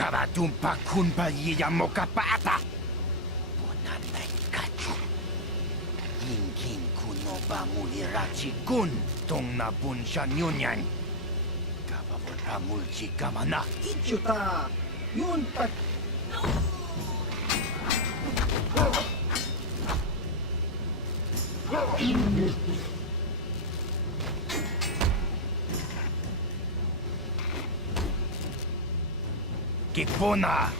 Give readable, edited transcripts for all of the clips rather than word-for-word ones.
Karatumpa kunpa yiya mokapata. Monatay kachu. Yinkin kuno ba mulirachi kun. Tong napun siya nyunyan. Kababol pa mulchi kamana. Ichuta! Yun pa... Kipona!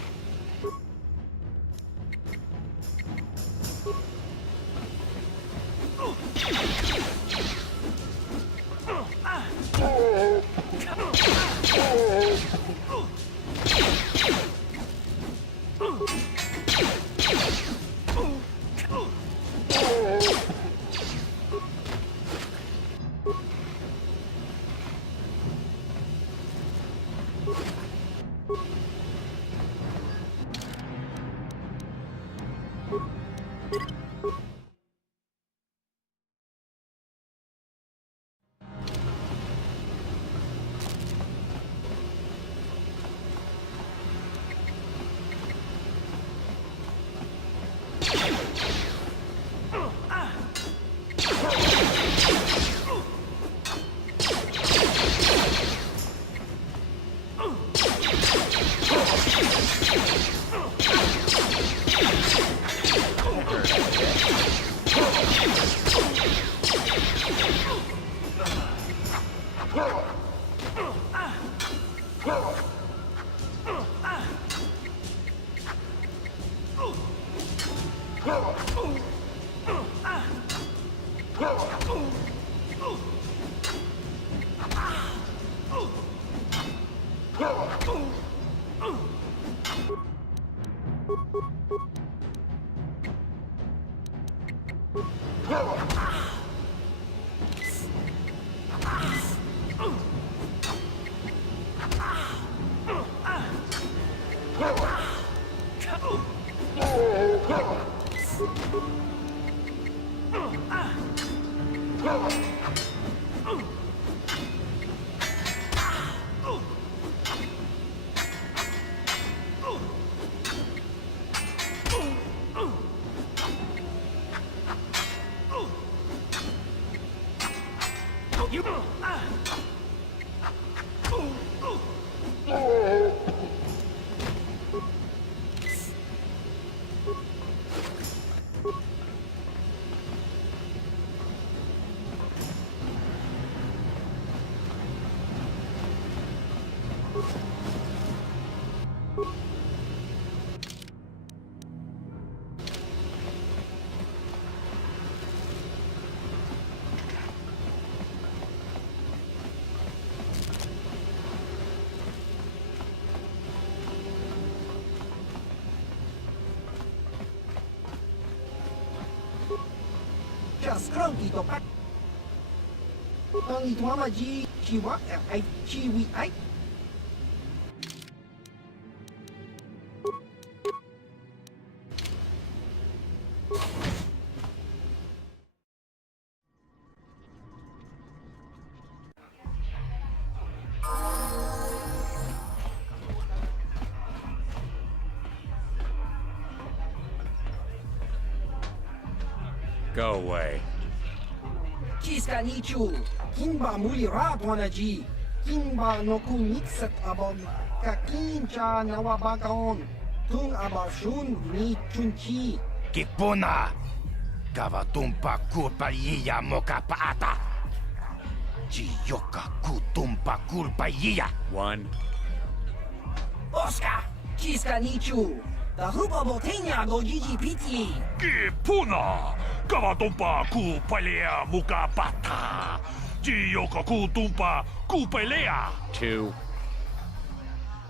Scrunky to pak. Ang ituama ji chiwa ay chiwi ay. Go away. Chiska nichu. Kinba muli ratwana ji. Kinba no kunitsat abog kakincha nawabakaon. Tung abashun ni chunchi. Kipona! Karatumpa kulpa yiya mokapata. Chiyoka kutumpa kulpa yiya. One. Oscar! Chiska nichu. Tahupa botenya go jiji piti. Kipuna! Kavatumpa kupalea mukapata! Jiyoka kutumpa kupalea! Two.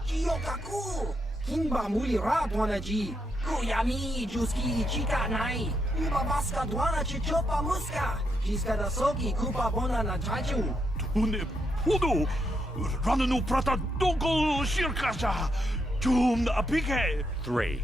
Jiyokaku! Kinba muli ratwana ji. Kuyami juski chika nai. Uba baska dwana chichopa muska. Jiska da soki kupa bona na chachu. Une pudu! Rananu prata donko shirkasha! Jum apike! Three.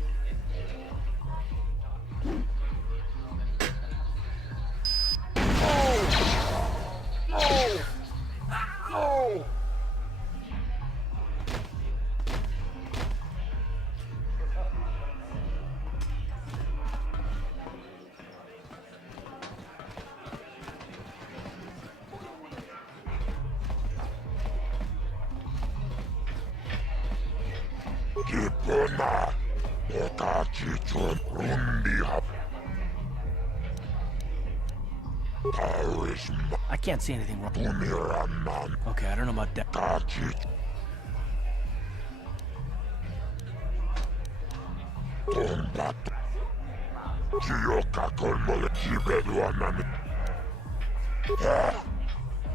Puna, Okachichun Rundihap. Taris I can't see anything wrong. Mumiraman. Okay, I don't know about that. Kachich. Tumbat. Chiyoka kolmole chibeluanan.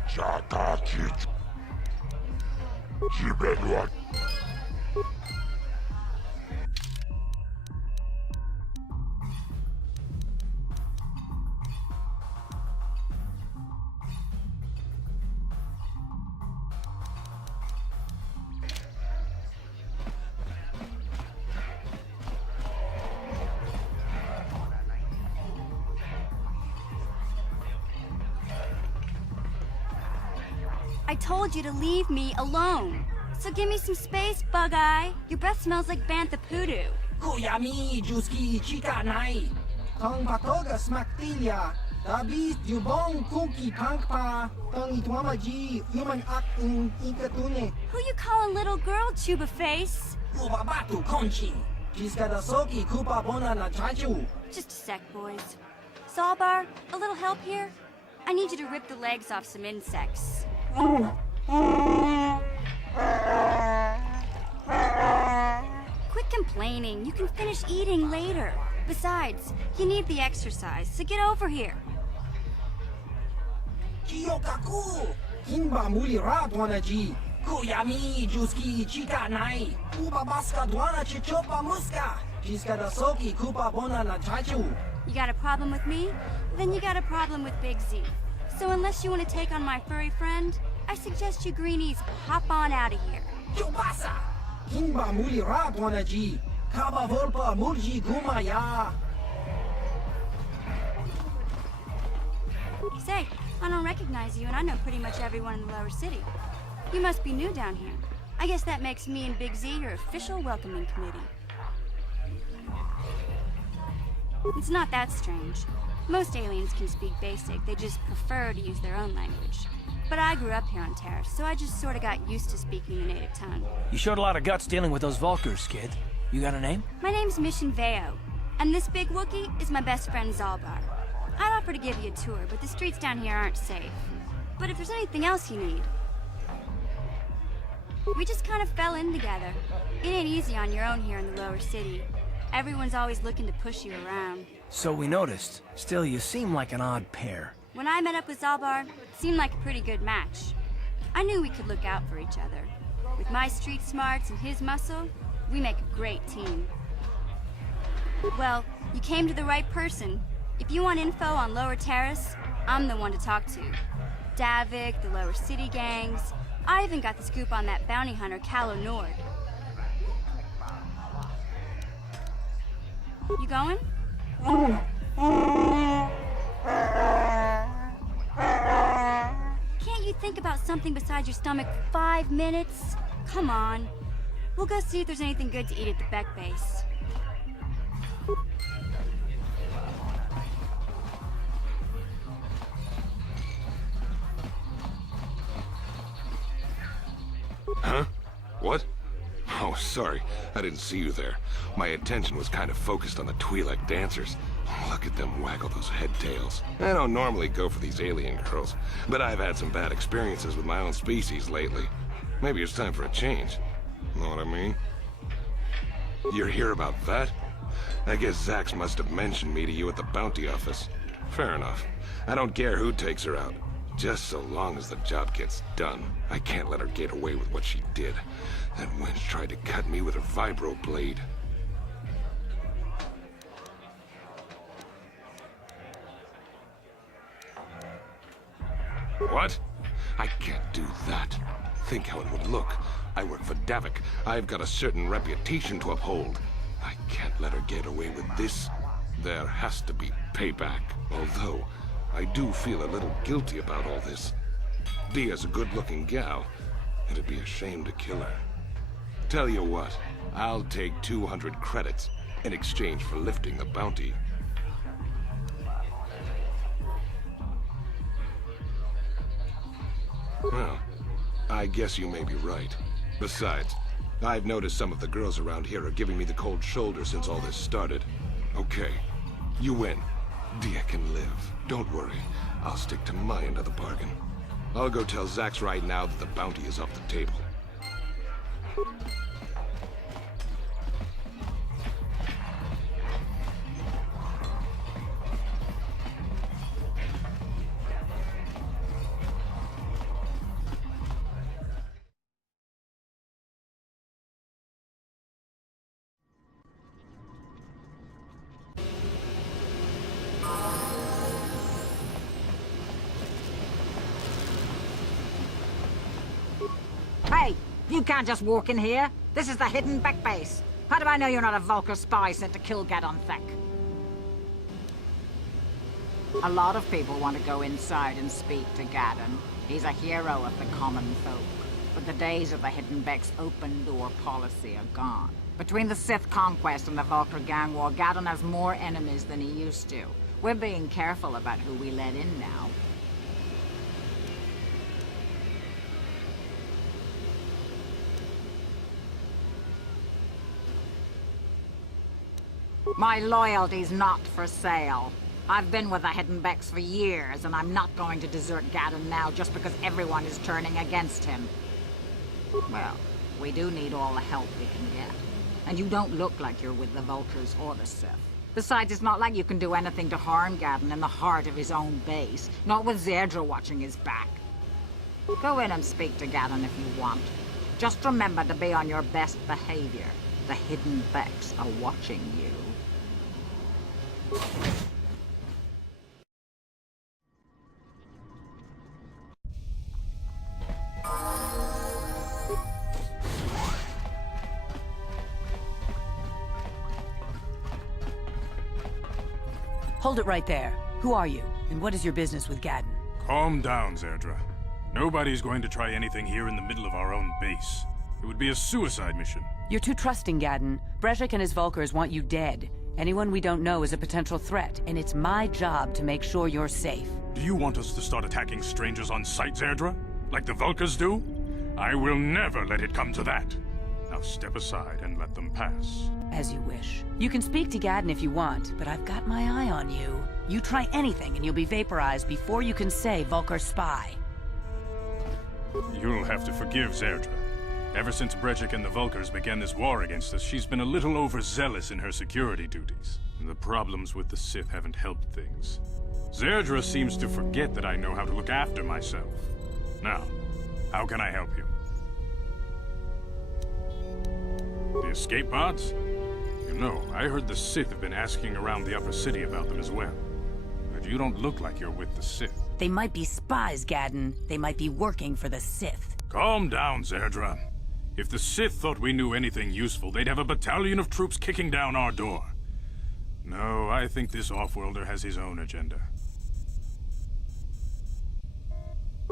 Chakachich. Chibeluan. I told you to leave me alone. So give me some space, Bug-Eye. Your breath smells like Bantha Poodoo. Kuyami Juski Chika Nai. Tong Patoga Smaktilia. Dabis Dubong Kuki Pankpa. Tong Itwamaji Human Akun Ikatune. Who you calling little girl, Chuba Face? Kubabatu Konchi. Jiskada Soki Kupa Bona na Chaju. Just a sec, boys. Zalbar, a little help here? I need you to rip the legs off some insects. Quit complaining. You can finish eating later. Besides, you need the exercise, so get over here. Kiyokaku. Hinba Muli Radwanaji. Kuyami Juski Chika Nai. Ubabaska Dwana Chichopa Muska. Jiskada Soki Kupa Bona na Chaju. You got a problem with me? Then you got a problem with Big Z. So unless you want to take on my furry friend, I suggest you greenies hop on out of here. Yobasa! Hinba Muli Radwanaji. Kaba Volpa Mulji Gumaya. Say, I don't recognize you, and I know pretty much everyone in the lower city. You must be new down here. I guess that makes me and Big Z your official welcoming committee. It's not that strange. Most aliens can speak basic, they just prefer to use their own language. But I grew up here on Taris, so I just sort of got used to speaking the native tongue. You showed a lot of guts dealing with those Vulkars, kid. You got a name? My name's Mission Veo, and this big Wookiee is my best friend Zalbar. I'd offer to give you a tour, but the streets down here aren't safe. But if there's anything else you need... We just kind of fell in together. It ain't easy on your own here in the lower city. Everyone's always looking to push you around. So we noticed. Still, you seem like an odd pair. When I met up with Zalbar, it seemed like a pretty good match. I knew we could look out for each other. With my street smarts and his muscle, we make a great team. Well, you came to the right person. If you want info on Lower Taris, I'm the one to talk to. Davik, the Lower City gangs. I even got the scoop on that bounty hunter, Callow Nord. You going? Can't you think about something besides your stomach for 5 minutes? Come on. We'll go see if there's anything good to eat at the Beck base. Huh? What? Oh, sorry. I didn't see you there. My attention was kind of focused on the Twi'lek dancers. Look at them waggle those head tails. I don't normally go for these alien girls, but I've had some bad experiences with my own species lately. Maybe it's time for a change. Know what I mean? You're here about that? I guess Zax must have mentioned me to you at the bounty office. Fair enough. I don't care who takes her out. Just so long as the job gets done. I can't let her get away with what she did. That wench tried to cut me with her vibro blade. What? I can't do that. Think how it would look. I work for Davik. I've got a certain reputation to uphold. I can't let her get away with this. There has to be payback. Although, I do feel a little guilty about all this. Dia's a good-looking gal. It'd be a shame to kill her. Tell you what, I'll take 200 credits in exchange for lifting the bounty. Well, I guess you may be right. Besides, I've noticed some of the girls around here are giving me the cold shoulder since all this started. Okay, you win. Dia can live. Don't worry. I'll stick to my end of the bargain. I'll go tell Zax right now that the bounty is off the table. Hey, you can't just walk in here. This is the hidden back base. How do I know you're not a Vulkar spy sent to kill Gadon Thek? A lot of people want to go inside and speak to Gadon. He's a hero of the common folk. But the days of the Hidden Beck's open door policy are gone. Between the Sith conquest and the Vulkar gang war, Gadon has more enemies than he used to. We're being careful about who we let in now. My loyalty's not for sale. I've been with the Hidden Becks for years, and I'm not going to desert Gadon now just because everyone is turning against him. Well, we do need all the help we can get. And you don't look like you're with the Vulkars or the Sith. Besides, it's not like you can do anything to harm Gadon in the heart of his own base. Not with Zerdra watching his back. Go in and speak to Gadon if you want. Just remember to be on your best behavior. The Hidden Becks are watching you. Hold it right there. Who are you, and what is your business with Gadon? Calm down, Zerdra. Nobody's going to try anything here in the middle of our own base. It would be a suicide mission. You're too trusting, Gadon. Brejik and his Vulkars want you dead. Anyone we don't know is a potential threat, and it's my job to make sure you're safe. Do you want us to start attacking strangers on sight, Zerdra? Like the Vulkars do? I will never let it come to that. Now step aside and let them pass. As you wish. You can speak to Gadon if you want, but I've got my eye on you. You try anything and you'll be vaporized before you can say Vulkar spy. You'll have to forgive Zerdra. Ever since Brejik and the Vulkars began this war against us, she's been a little overzealous in her security duties. The problems with the Sith haven't helped things. Zerdra seems to forget that I know how to look after myself. Now, how can I help you? The escape pods? You know, I heard the Sith have been asking around the upper city about them as well. But you don't look like you're with the Sith. They might be spies, Gadon. They might be working for the Sith. Calm down, Zerdra. If the Sith thought we knew anything useful, they'd have a battalion of troops kicking down our door. No, I think this off-worlder has his own agenda.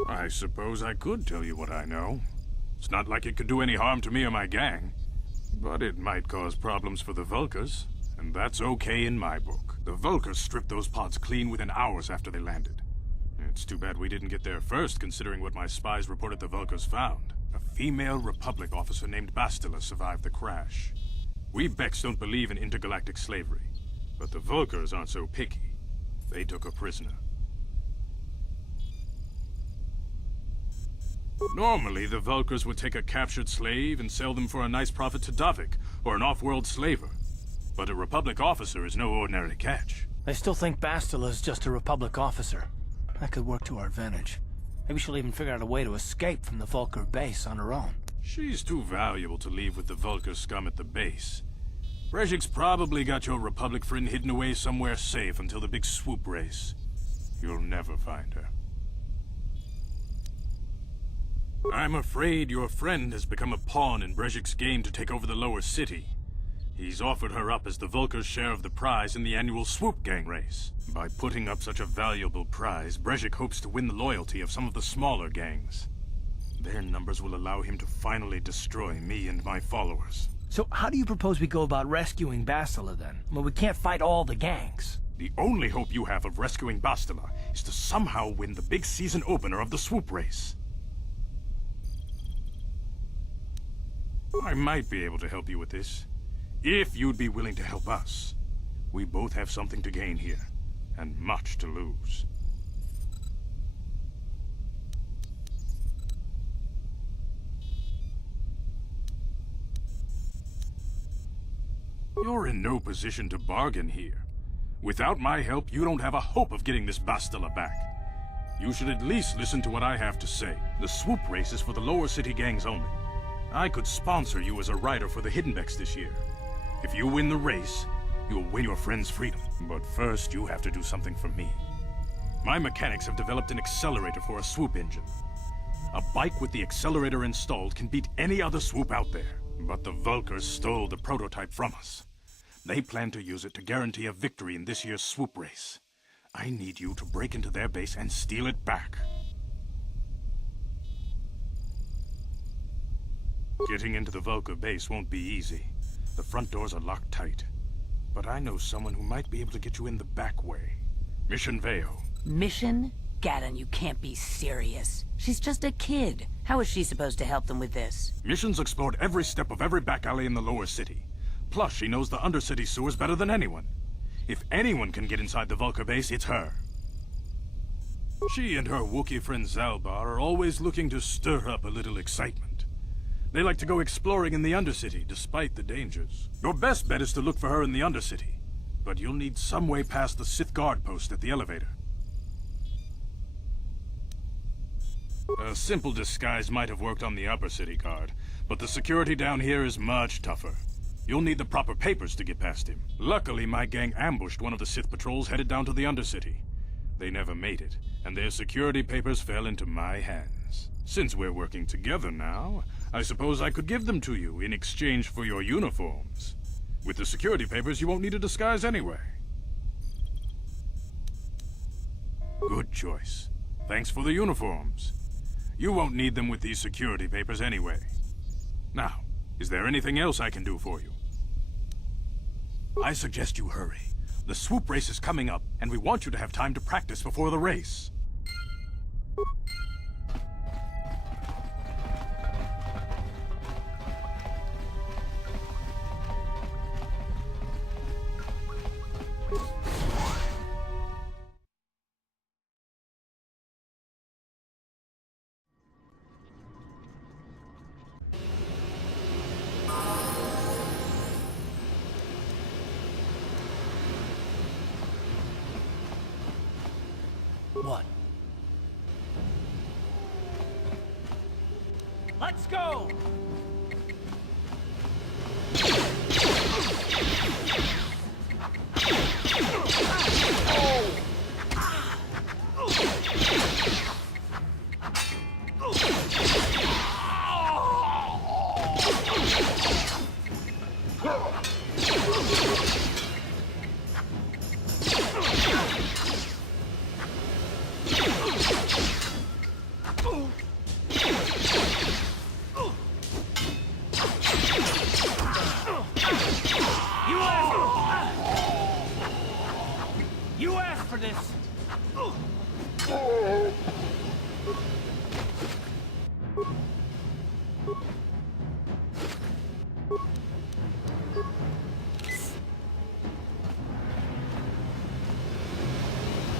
I suppose I could tell you what I know. It's not like it could do any harm to me or my gang. But it might cause problems for the Vulkars, and that's okay in my book. The Vulkars stripped those pods clean within hours after they landed. It's too bad we didn't get there first, considering what my spies reported the Vulkars found. A female Republic officer named Bastila survived the crash. We Becks don't believe in intergalactic slavery, but the Vulkars aren't so picky. They took her prisoner. Normally, the Vulkars would take a captured slave and sell them for a nice profit to Davik, or an off-world slaver. But a Republic officer is no ordinary catch. I still think Bastila is just a Republic officer. That could work to our advantage. Maybe she'll even figure out a way to escape from the Vulkar base on her own. She's too valuable to leave with the Vulkar scum at the base. Brejik's probably got your Republic friend hidden away somewhere safe until the big swoop race. You'll never find her. I'm afraid your friend has become a pawn in Brejik's game to take over the lower city. He's offered her up as the Vulkar's share of the prize in the annual swoop gang race. By putting up such a valuable prize, Brejik hopes to win the loyalty of some of the smaller gangs. Their numbers will allow him to finally destroy me and my followers. So how do you propose we go about rescuing Bastila then? Well, we can't fight all the gangs. The only hope you have of rescuing Bastila is to somehow win the big season opener of the swoop race. I might be able to help you with this, if you'd be willing to help us. We both have something to gain here, and much to lose. You're in no position to bargain here. Without my help, you don't have a hope of getting this Bastila back. You should at least listen to what I have to say. The swoop race is for the lower city gangs only. I could sponsor you as a rider for the Hiddenbecks this year. If you win the race, you'll win your friend's freedom. But first, you have to do something for me. My mechanics have developed an accelerator for a swoop engine. A bike with the accelerator installed can beat any other swoop out there. But the Vulkars stole the prototype from us. They plan to use it to guarantee a victory in this year's swoop race. I need you to break into their base and steal it back. Getting into the Vulkar base won't be easy. The front doors are locked tight. But I know someone who might be able to get you in the back way. Mission Veo. Mission? Gaddon, you can't be serious. She's just a kid. How is she supposed to help them with this? Mission's explored every step of every back alley in the lower city. Plus, she knows the undercity sewers better than anyone. If anyone can get inside the Vulkar base, it's her. She and her Wookiee friend Zalbar are always looking to stir up a little excitement. They like to go exploring in the Undercity, despite the dangers. Your best bet is to look for her in the Undercity. But you'll need some way past the Sith guard post at the elevator. A simple disguise might have worked on the Upper City guard, but the security down here is much tougher. You'll need the proper papers to get past him. Luckily, my gang ambushed one of the Sith patrols headed down to the Undercity. They never made it, and their security papers fell into my hands. Since we're working together now, I suppose I could give them to you in exchange for your uniforms. With the security papers, you won't need a disguise anyway. Good choice. Thanks for the uniforms. You won't need them with these security papers anyway. Now, is there anything else I can do for you? I suggest you hurry. The swoop race is coming up, and we want you to have time to practice before the race. What? Let's go! You asked for this!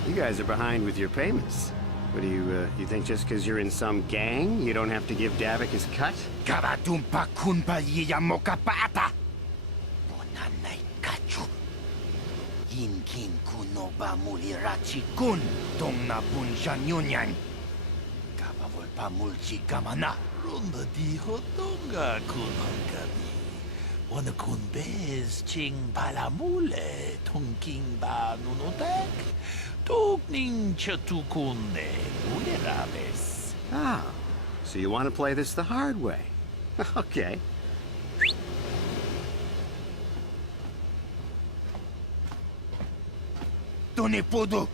You guys are behind with your payments. What do you think just because you're in some gang, you don't have to give Davik his cut? Karatumpa kunpa yiyamokapata. Bonanay kachu. Yinkin kunoba mulirachi kun. Tong na punshanyunyan. Kabawal pamulchi kamana. Rumba di hotonga kun honkabi. Wana kun bez ching palamule. Tongking ba nunotek. Togning chatukunde munerabes. Ah, so you want to play this the hard way. Okay. Tunipudu.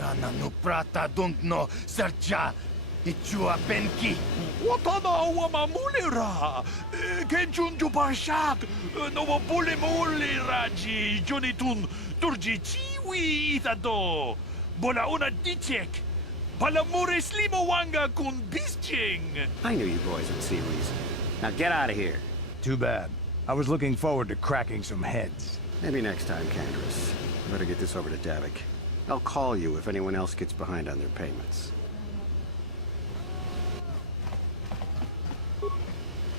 Rananu prata dunkno serja. Ichua benki. Watana wamamulira. Kenjunju bashak. No pule muliraji. Junitun turjichiwi itado. Bona una dichek. Palamures limowanga kun bisching. I knew you boys would see reason. Now get out of here. Too bad. I was looking forward to cracking some heads. Maybe next time, Taris. Better get this over to Davik. I'll call you if anyone else gets behind on their payments.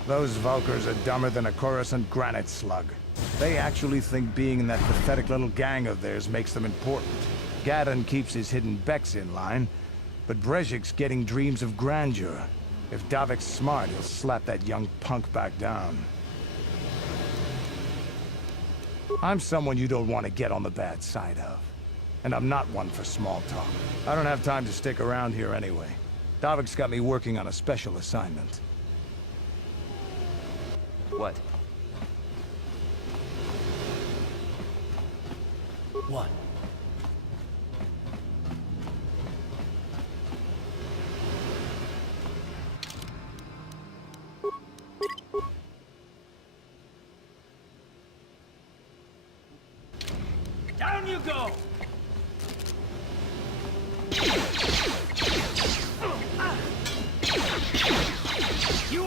Those Vulkars are dumber than a Coruscant granite slug. They actually think being in that pathetic little gang of theirs makes them important. Gadon keeps his hidden Becks in line, but Brezhik's getting dreams of grandeur. If Davik's smart, he'll slap that young punk back down. I'm someone you don't want to get on the bad side of. And I'm not one for small talk. I don't have time to stick around here anyway. Davik's got me working on a special assignment. What? What? Down you go! You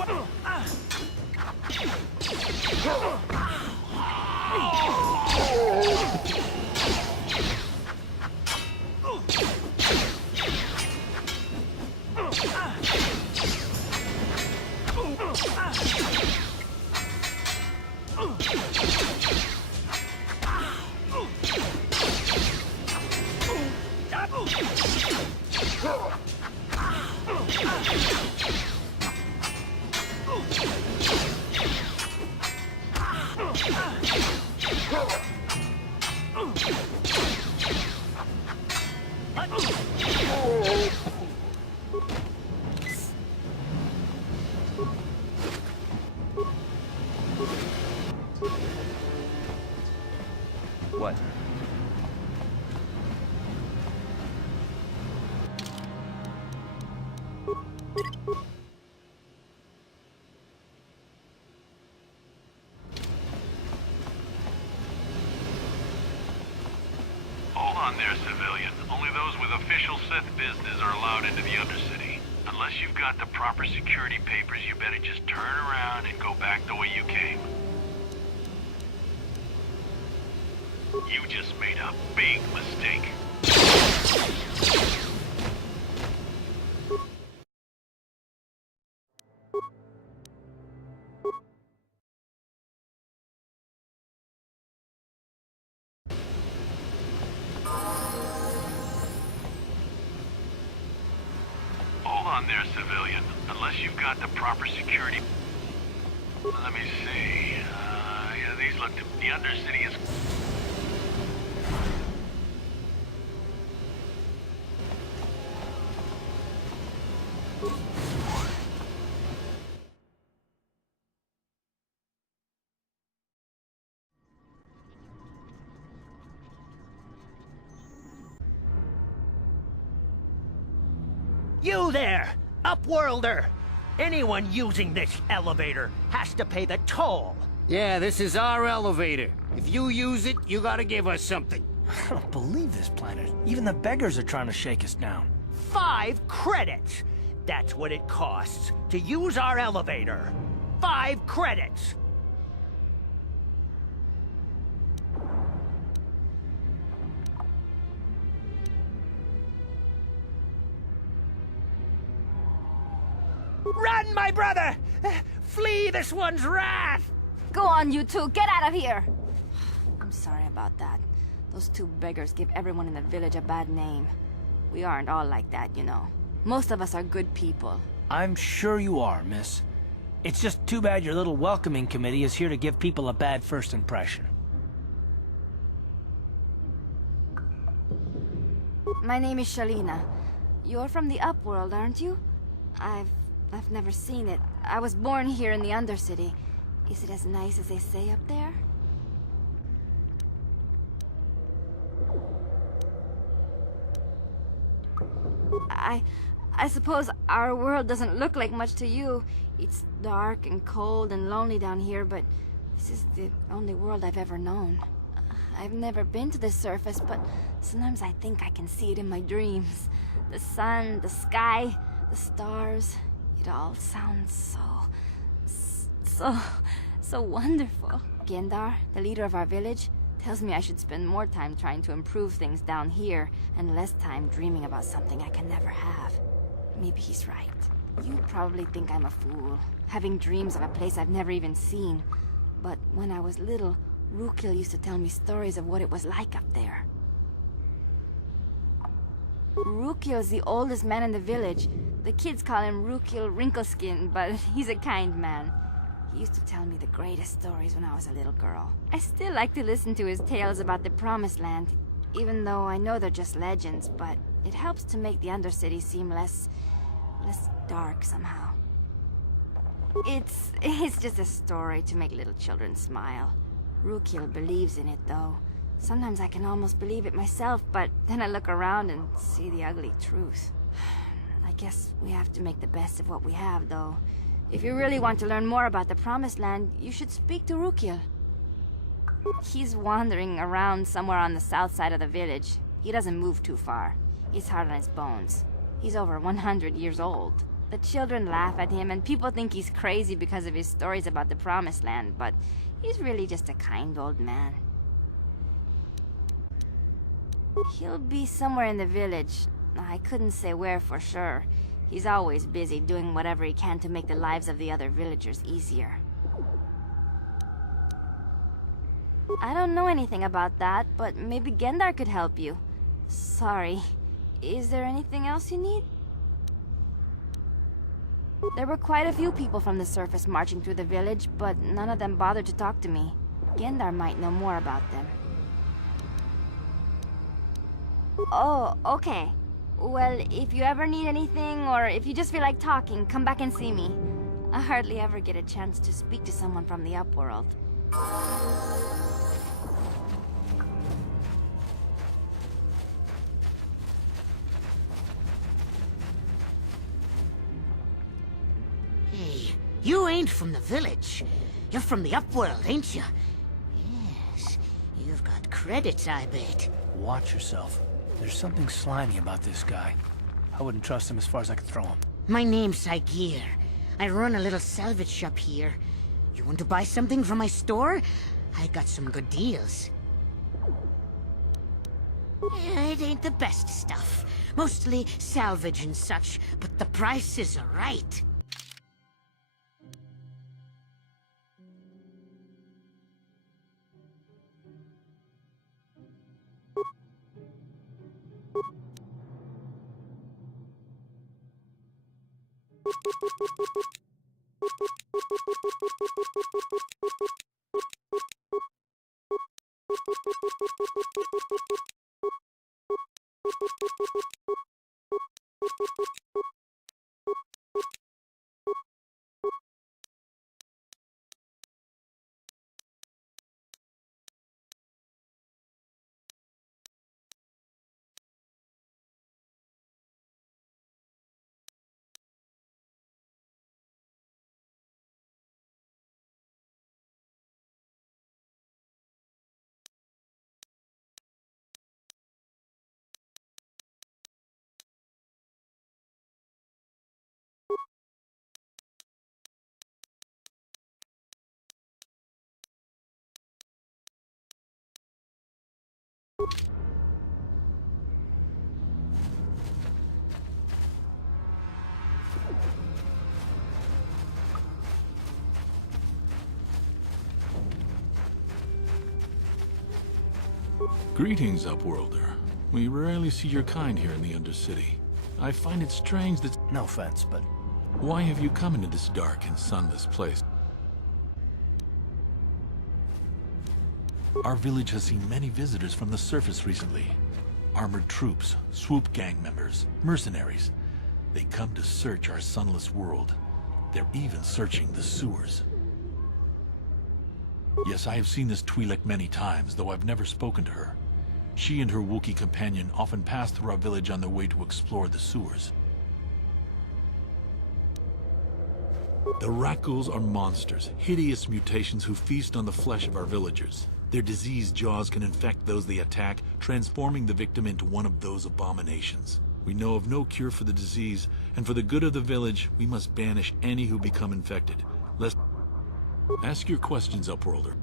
What? Hold on there, civilian. Only those with official Sith business are allowed into the Undercity. Unless you've got the proper security papers, you better just turn around and go back the way you came. You just made a big mistake. Hold on there, civilian. Unless you've got the proper security... Let me see. Yeah, these look... The Undercity is... You there, Upworlder! Anyone using this elevator has to pay the toll. Yeah, this is our elevator. If you use it, you gotta give us something. I don't believe this planet. Even the beggars are trying to shake us down. 5 credits! That's what it costs to use our elevator. 5 credits! Run, my brother! Flee this one's wrath! Go on, you two. Get out of here. I'm sorry about that. Those 2 beggars give everyone in the village a bad name. We aren't all like that, you know. Most of us are good people. I'm sure you are, miss. It's just too bad your little welcoming committee is here to give people a bad first impression. My name is Shalina. You're from the Upworld, aren't you? I've never seen it. I was born here in the Undercity. Is it as nice as they say up there? I suppose our world doesn't look like much to you. It's dark and cold and lonely down here, but this is the only world I've ever known. I've never been to the surface, but sometimes I think I can see it in my dreams. The sun, the sky, the stars. It all sounds So wonderful. Gendar, the leader of our village, tells me I should spend more time trying to improve things down here and less time dreaming about something I can never have. Maybe he's right. You probably think I'm a fool, having dreams of a place I've never even seen. But when I was little, Rukil used to tell me stories of what it was like up there. Rukil's the oldest man in the village. The kids call him Rukil Wrinkleskin, but he's a kind man. He used to tell me the greatest stories when I was a little girl. I still like to listen to his tales about the Promised Land, even though I know they're just legends, but it helps to make the Undercity seem less dark somehow. It's just a story to make little children smile. Rukil believes in it, though. Sometimes I can almost believe it myself, but then I look around and see the ugly truth. I guess we have to make the best of what we have, though. If you really want to learn more about the Promised Land, you should speak to Rukil. He's wandering around somewhere on the south side of the village. He doesn't move too far. He's hard on his bones. He's over 100 years old. The children laugh at him, and people think he's crazy because of his stories about the Promised Land, but he's really just a kind old man. He'll be somewhere in the village. I couldn't say where for sure. He's always busy doing whatever he can to make the lives of the other villagers easier. I don't know anything about that, but maybe Gendar could help you. Sorry. Is there anything else you need? There were quite a few people from the surface marching through the village, but none of them bothered to talk to me. Gendar might know more about them. Oh, okay. Well, if you ever need anything, or if you just feel like talking, come back and see me. I hardly ever get a chance to speak to someone from the Upworld. Hey, you ain't from the village. You're from the Upworld, ain't you? Yes, you've got credits, I bet. Watch yourself. There's something slimy about this guy. I wouldn't trust him as far as I could throw him. My name's Saigir. I run a little salvage shop here. You want to buy something from my store? I got some good deals. It ain't the best stuff. Mostly salvage and such, but the prices are right. Greetings, Upworlder. We rarely see your kind here in the Undercity. I find it strange that... No offense, but... Why have you come into this dark and sunless place? Our village has seen many visitors from the surface recently. Armored troops, swoop gang members, mercenaries. They come to search our sunless world. They're even searching the sewers. Yes, I have seen this Twi'lek many times, though I've never spoken to her. She and her Wookiee companion often pass through our village on their way to explore the sewers. The Rakghouls are monsters, hideous mutations who feast on the flesh of our villagers. Their diseased jaws can infect those they attack, transforming the victim into one of those abominations. We know of no cure for the disease, and for the good of the village, we must banish any who become infected, lest... Ask your questions, Upworlder.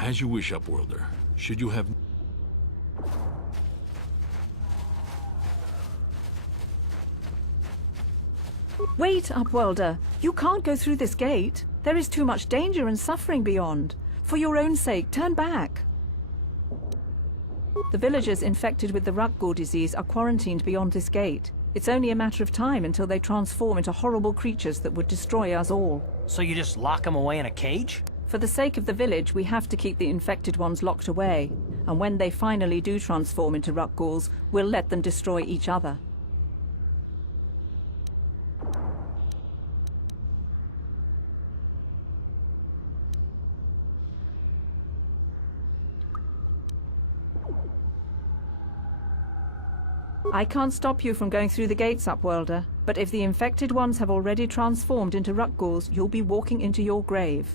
As you wish, Upworlder. Should you have... Wait, Upworlder. You can't go through this gate. There is too much danger and suffering beyond. For your own sake, turn back. The villagers infected with the Rakghoul disease are quarantined beyond this gate. It's only a matter of time until they transform into horrible creatures that would destroy us all. So you just lock them away in a cage? For the sake of the village, we have to keep the infected ones locked away. And when they finally do transform into Rakghouls, we'll let them destroy each other. I can't stop you from going through the gates, Upworlder, but if the infected ones have already transformed into Rakghouls, you'll be walking into your grave.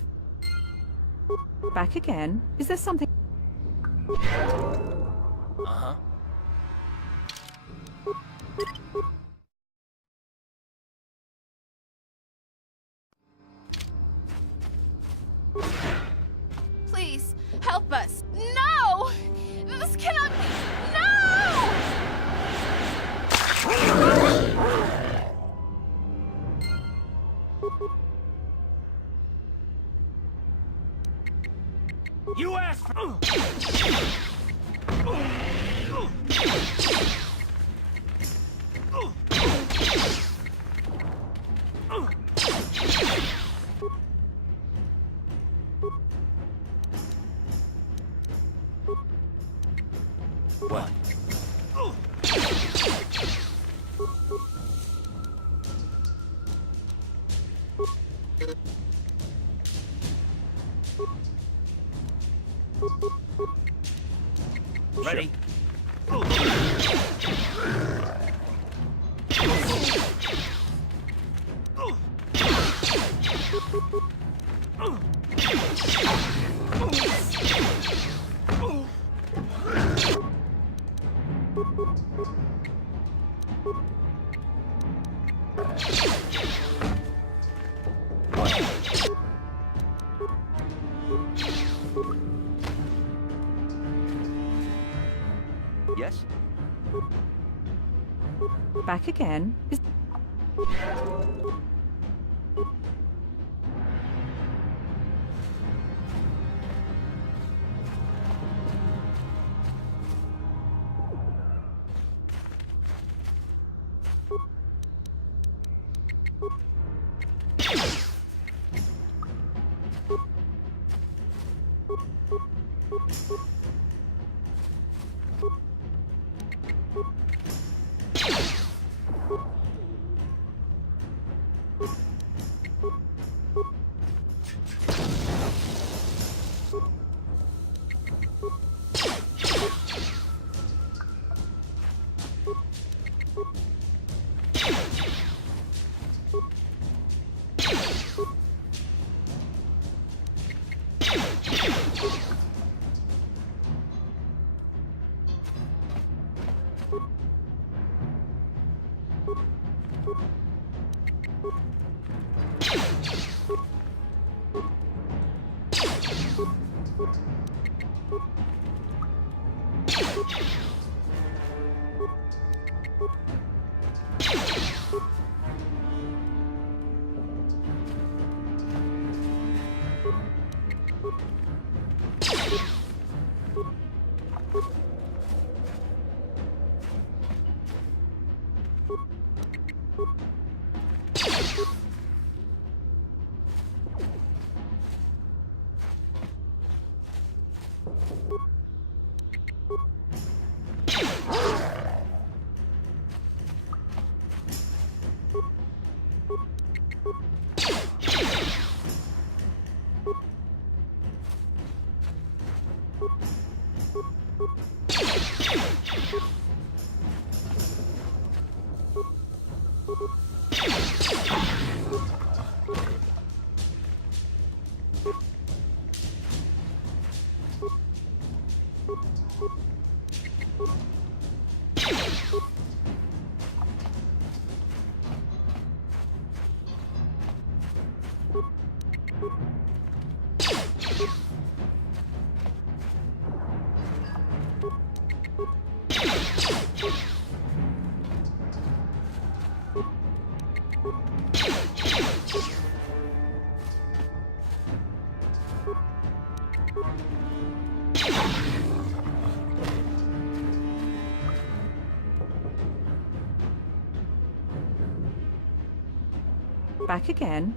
Back again? Is there something... Uh-huh. Please, help us. No! This cannot be... No! You asked for... Ready? Yes? Back again? Back again.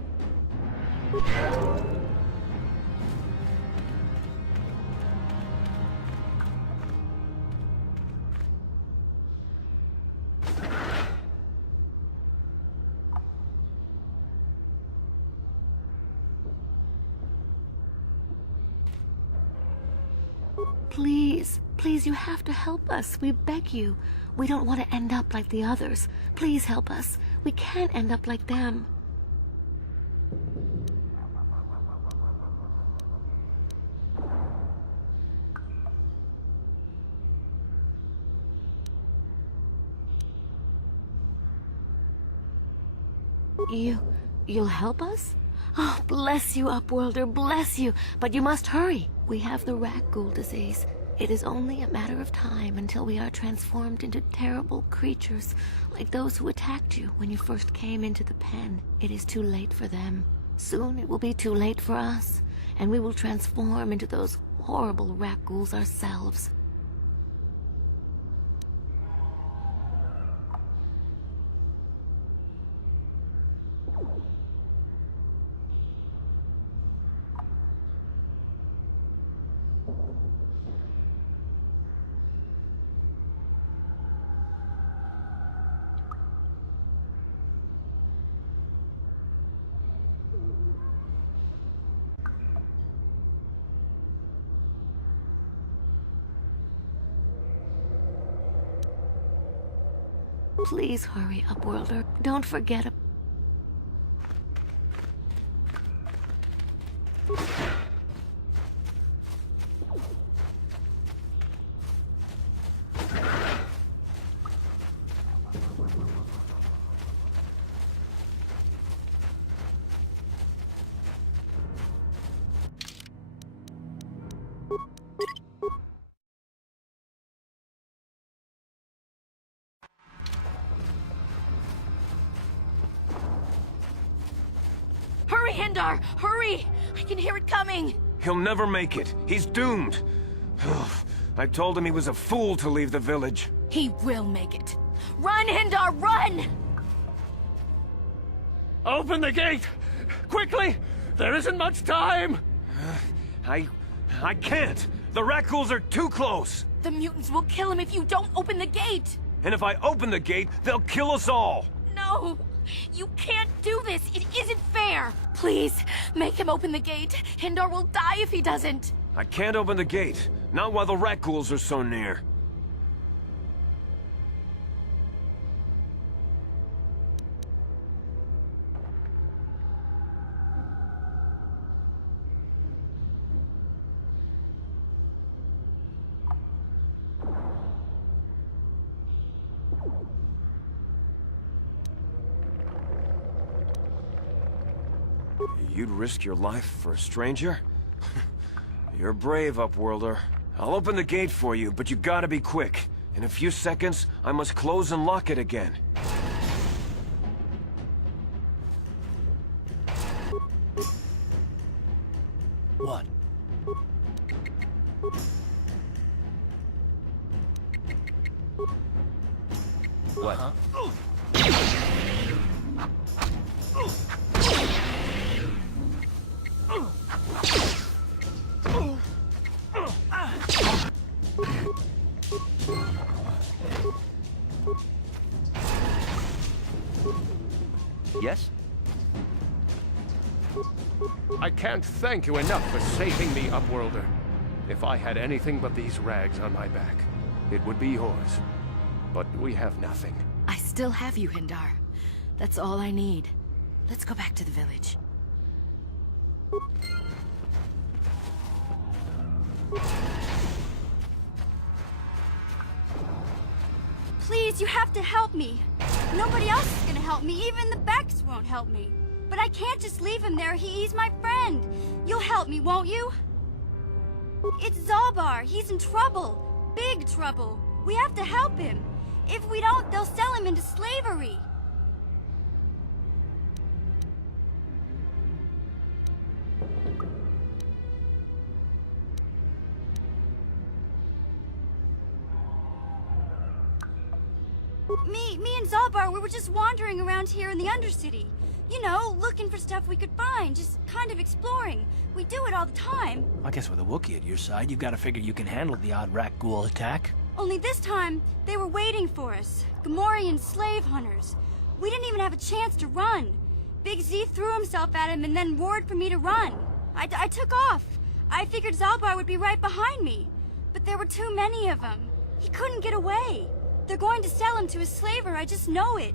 Please, please, you have to help us. We beg you. We don't want to end up like the others. Please help us. We can't end up like them. You'll help us? Oh, bless you, Upworlder, bless you. But you must hurry. We have the rat ghoul disease. It is only a matter of time until we are transformed into terrible creatures, like those who attacked you when you first came into the pen. It is too late for them. Soon it will be too late for us, and we will transform into those horrible rat ghouls ourselves. Please hurry, Upworlder. Don't forget Hurry, Hindar! Hurry! I can hear it coming! He'll never make it. He's doomed. I told him he was a fool to leave the village. He will make it. Run, Hindar, run! Open the gate! Quickly! There isn't much time! I can't! The rat ghouls are too close! The mutants will kill him if you don't open the gate! And if I open the gate, they'll kill us all! No! You can't do this! It isn't fair! Please, make him open the gate. Hindar will die if he doesn't. I can't open the gate. Not while the rat ghouls are so near. You'd risk your life for a stranger? You're brave, Upworlder. I'll open the gate for you, but you gotta be quick. In a few seconds, I must close and lock it again. What? Yes? I can't thank you enough for saving me, Upworlder. If I had anything but these rags on my back, it would be yours. But we have nothing. I still have you, Hindar. That's all I need. Let's go back to the village. Please, you have to help me. Nobody else is gonna help me. Even the Becks won't help me. But I can't just leave him there. He's my friend. You'll help me, won't you? It's Zalbar. He's in trouble. Big trouble. We have to help him. If we don't, they'll sell him into slavery. Me and Zalbar, we were just wandering around here in the Undercity. You know, looking for stuff we could find, just kind of exploring. We do it all the time. I guess with a Wookiee at your side, you've got to figure you can handle the odd rat ghoul attack. Only this time, they were waiting for us. Gamorrean slave hunters. We didn't even have a chance to run. Big Z threw himself at him and then roared for me to run. I took off. I figured Zalbar would be right behind me. But there were too many of them. He couldn't get away. They're going to sell him to a slaver, I just know it.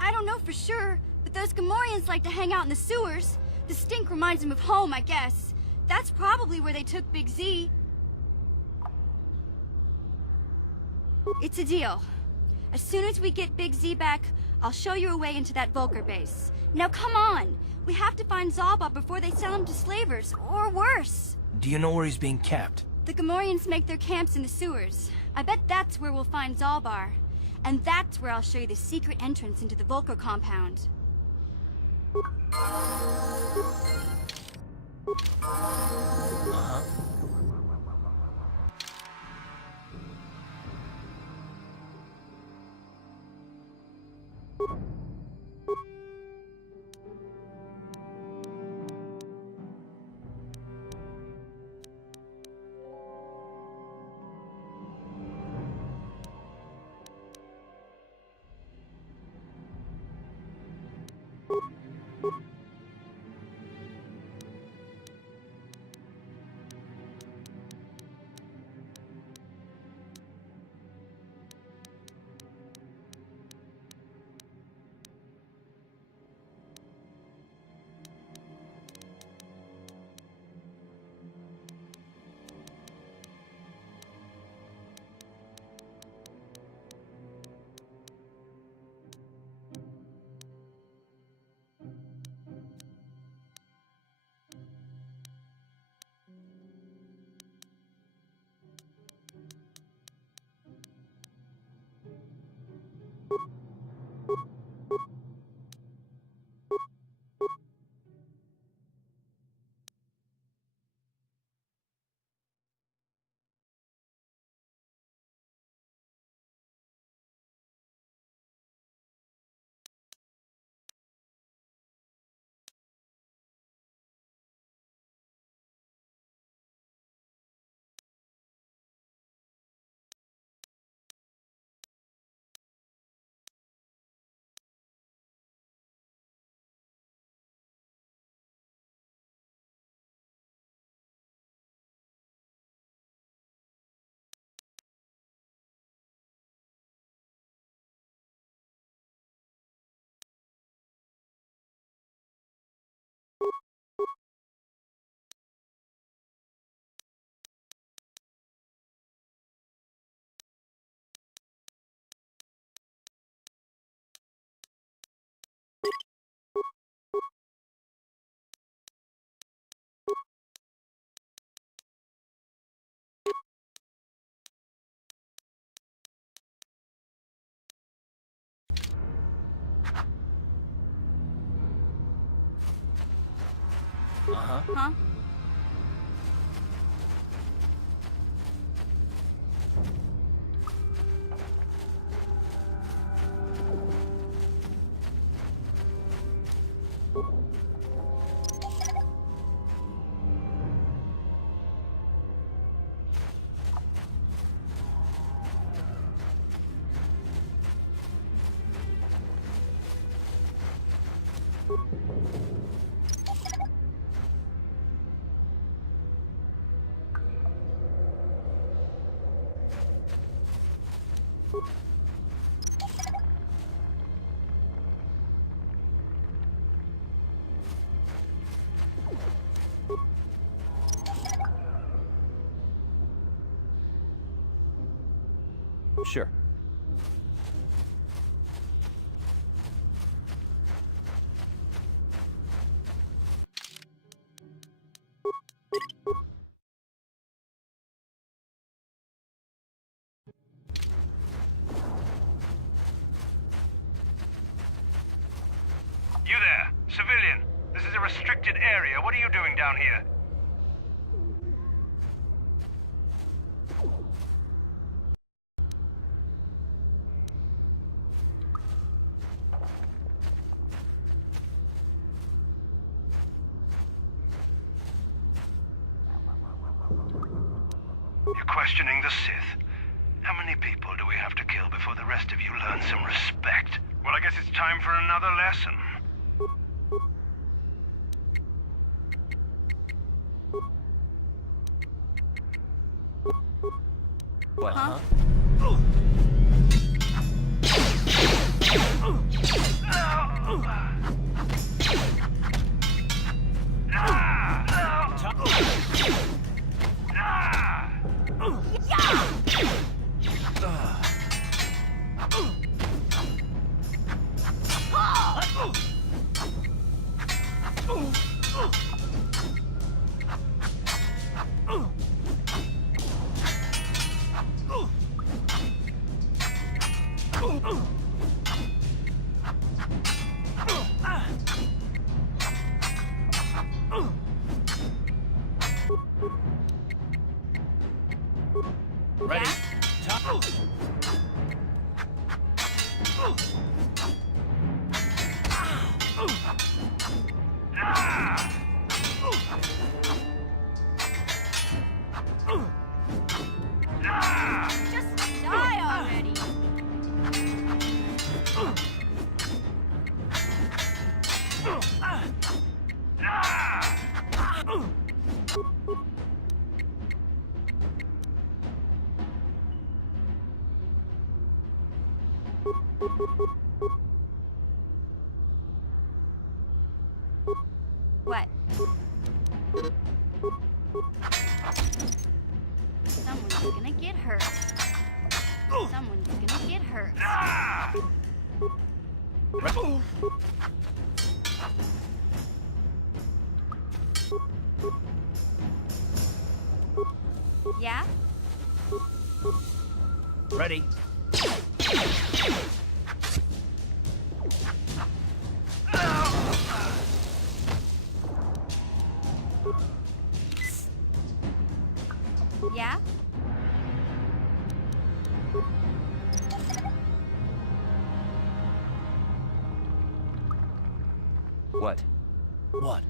I don't know for sure, but those Gamorreans like to hang out in the sewers. The stink reminds them of home, I guess. That's probably where they took Big Z. It's a deal. As soon as we get Big Z back, I'll show you a way into that Vulcar base. Now come on! We have to find Zalba before they sell him to slavers, or worse. Do you know where he's being kept? The Gamorreans make their camps in the sewers. I bet that's where we'll find Zalbar. And that's where I'll show you the secret entrance into the Vulcar compound. Huh? Sure. You there, civilian. This is is a restricted area. What are you doing down here? You're questioning the Sith. How many people do we have to kill before the rest of you learn some respect? Well, I guess it's time for another lesson. What? Huh? Ready. What? Someone's gonna get hurt. Someone's gonna get hurt. Yeah? Ready. Yeah? What? What?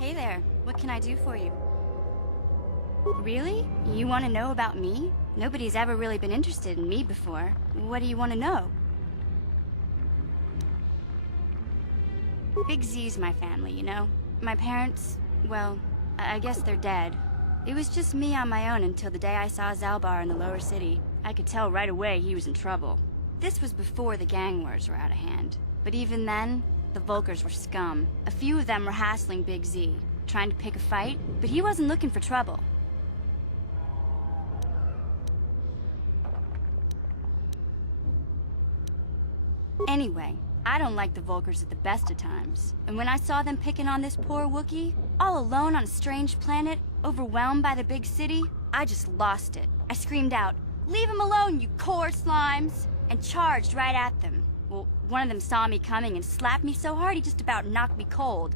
Hey there, what can I do for you? Really? You want to know about me? Nobody's ever really been interested in me before. What do you want to know? Big Z's my family, you know? My parents, well, I guess they're dead. It was just me on my own until the day I saw Zalbar in the lower city. I could tell right away he was in trouble. This was before the gang wars were out of hand. But even then, the Vulkars were scum. A few of them were hassling Big Z, trying to pick a fight, but he wasn't looking for trouble. Anyway, I don't like the Vulkars at the best of times. And when I saw them picking on this poor Wookiee, all alone on a strange planet, overwhelmed by the big city, I just lost it. I screamed out, "Leave him alone, you core slimes!" and charged right at them. Well, one of them saw me coming and slapped me so hard he just about knocked me cold.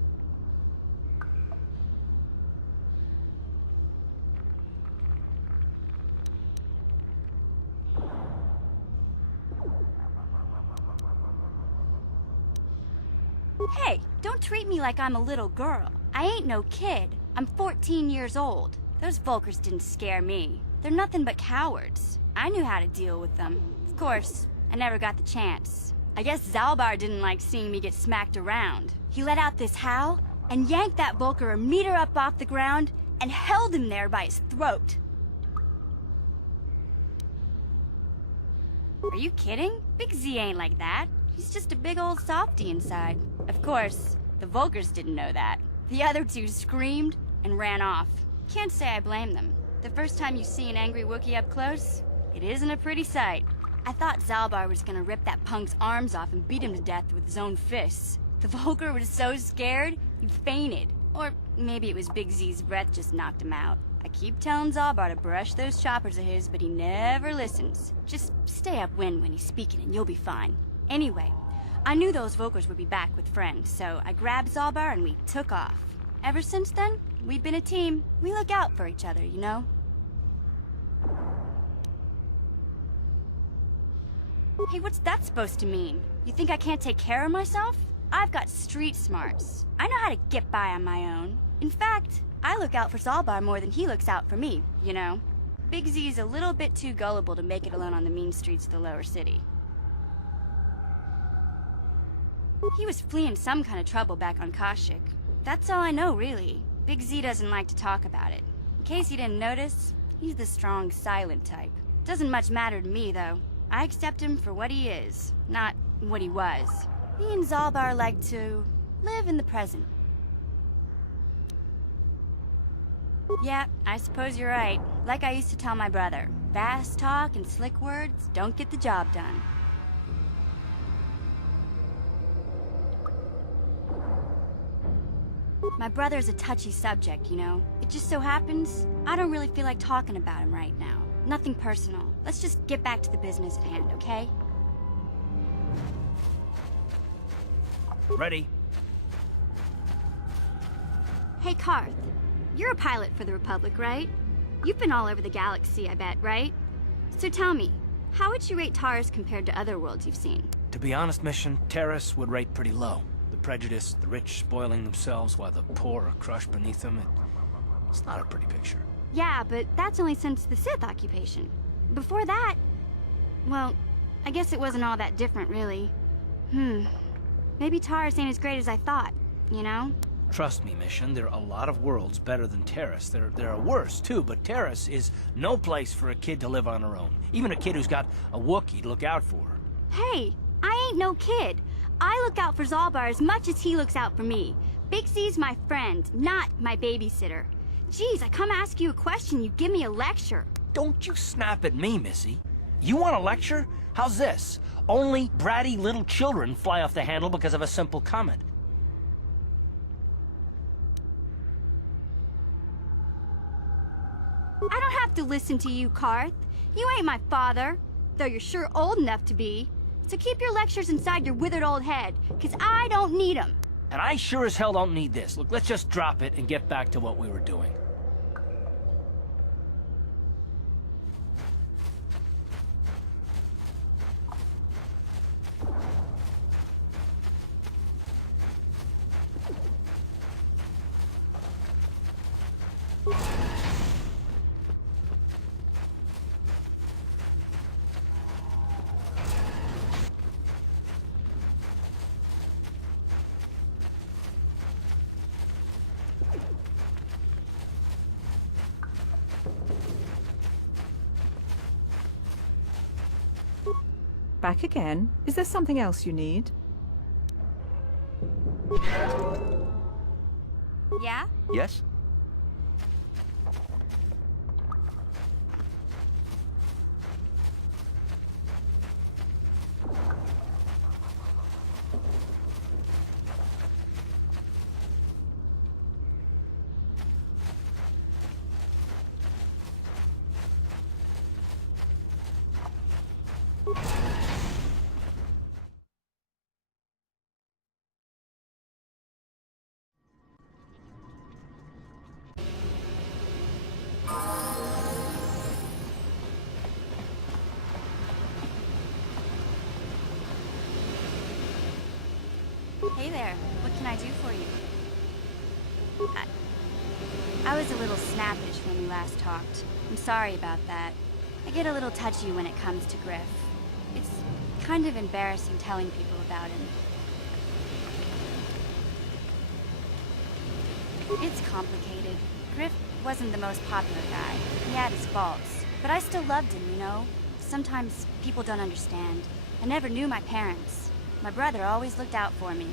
Hey, don't treat me like I'm a little girl. I ain't no kid. I'm 14 years old. Those Vulkars didn't scare me. They're nothing but cowards. I knew how to deal with them. Of course, I never got the chance. I guess Zalbar didn't like seeing me get smacked around. He let out this howl and yanked that Vulkar a meter up off the ground and held him there by his throat. Are you kidding? Big Z ain't like that. He's just a big old softy inside. Of course, the Vulkars didn't know that. The other two screamed and ran off. Can't say I blame them. The first time you see an angry Wookiee up close, it isn't a pretty sight. I thought Zalbar was gonna rip that punk's arms off and beat him to death with his own fists. The Vulkar was so scared, he fainted. Or maybe it was Big Z's breath just knocked him out. I keep telling Zalbar to brush those choppers of his, but he never listens. Just stay upwind when he's speaking and you'll be fine. Anyway, I knew those Vulkars would be back with friends, so I grabbed Zalbar and we took off. Ever since then, we've been a team. We look out for each other, you know? Hey, what's that supposed to mean? You think I can't take care of myself? I've got street smarts. I know how to get by on my own. In fact, I look out for Zalbar more than he looks out for me, you know? Big Z's a little bit too gullible to make it alone on the mean streets of the lower city. He was fleeing some kind of trouble back on Kashyyyk. That's all I know, really. Big Z doesn't like to talk about it. In case you didn't notice, he's the strong, silent type. Doesn't much matter to me, though. I accept him for what he is, not what he was. Me and Zalbar like to live in the present. Yeah, I suppose you're right. Like I used to tell my brother, fast talk and slick words don't get the job done. My brother's a touchy subject, you know. It just so happens, I don't really feel like talking about him right now. Nothing personal. Let's just get back to the business at hand, okay? Ready. Hey, Karth. You're a pilot for the Republic, right? You've been all over the galaxy, I bet, right? So tell me, how would you rate Taris compared to other worlds you've seen? To be honest, Mission, Taris would rate pretty low. The prejudice, the rich spoiling themselves while the poor are crushed beneath them. It's not a pretty picture. Yeah, but that's only since the Sith occupation. Before that, well, I guess it wasn't all that different, really. Maybe Taris ain't as great as I thought, you know? Trust me, Mission, there are a lot of worlds better than Taris. There are worse, too, but Taris is no place for a kid to live on her own. Even a kid who's got a Wookiee to look out for her. Hey, I ain't no kid. I look out for Zalbar as much as he looks out for me. Big Z's my friend, not my babysitter. Geez, I come ask you a question, you give me a lecture. Don't you snap at me, Missy. You want a lecture? How's this? Only bratty little children fly off the handle because of a simple comment. I don't have to listen to you, Karth. You ain't my father, though you're sure old enough to be. So keep your lectures inside your withered old head, because I don't need them. And I sure as hell don't need this. Look, let's just drop it and get back to what we were doing. Back again? Is there something else you need? Yeah? Yes? Hey there, what can I do for you? I was a little snappish when we last talked. I'm sorry about that. I get a little touchy when it comes to Griff. It's kind of embarrassing telling people about him. It's complicated. Griff wasn't the most popular guy. He had his faults. But I still loved him, you know? Sometimes people don't understand. I never knew my parents. My brother always looked out for me.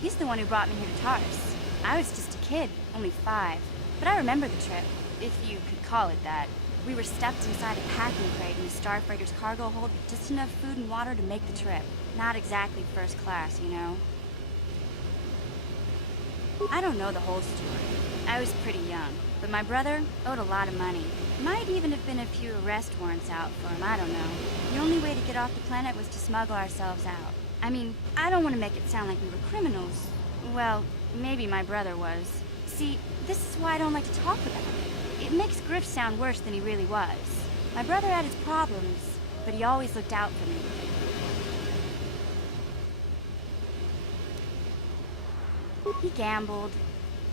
He's the one who brought me here to Taris. I was just a kid, only 5. But I remember the trip, if you could call it that. We were stuffed inside a packing crate in the Starfreighter's cargo hold with just enough food and water to make the trip. Not exactly first class, you know? I don't know the whole story. I was pretty young, but my brother owed a lot of money. Might even have been a few arrest warrants out for him, I don't know. The only way to get off the planet was to smuggle ourselves out. I mean, I don't want to make it sound like we were criminals. Well, maybe my brother was. See, this is why I don't like to talk about it. It makes Griff sound worse than he really was. My brother had his problems, but he always looked out for me. He gambled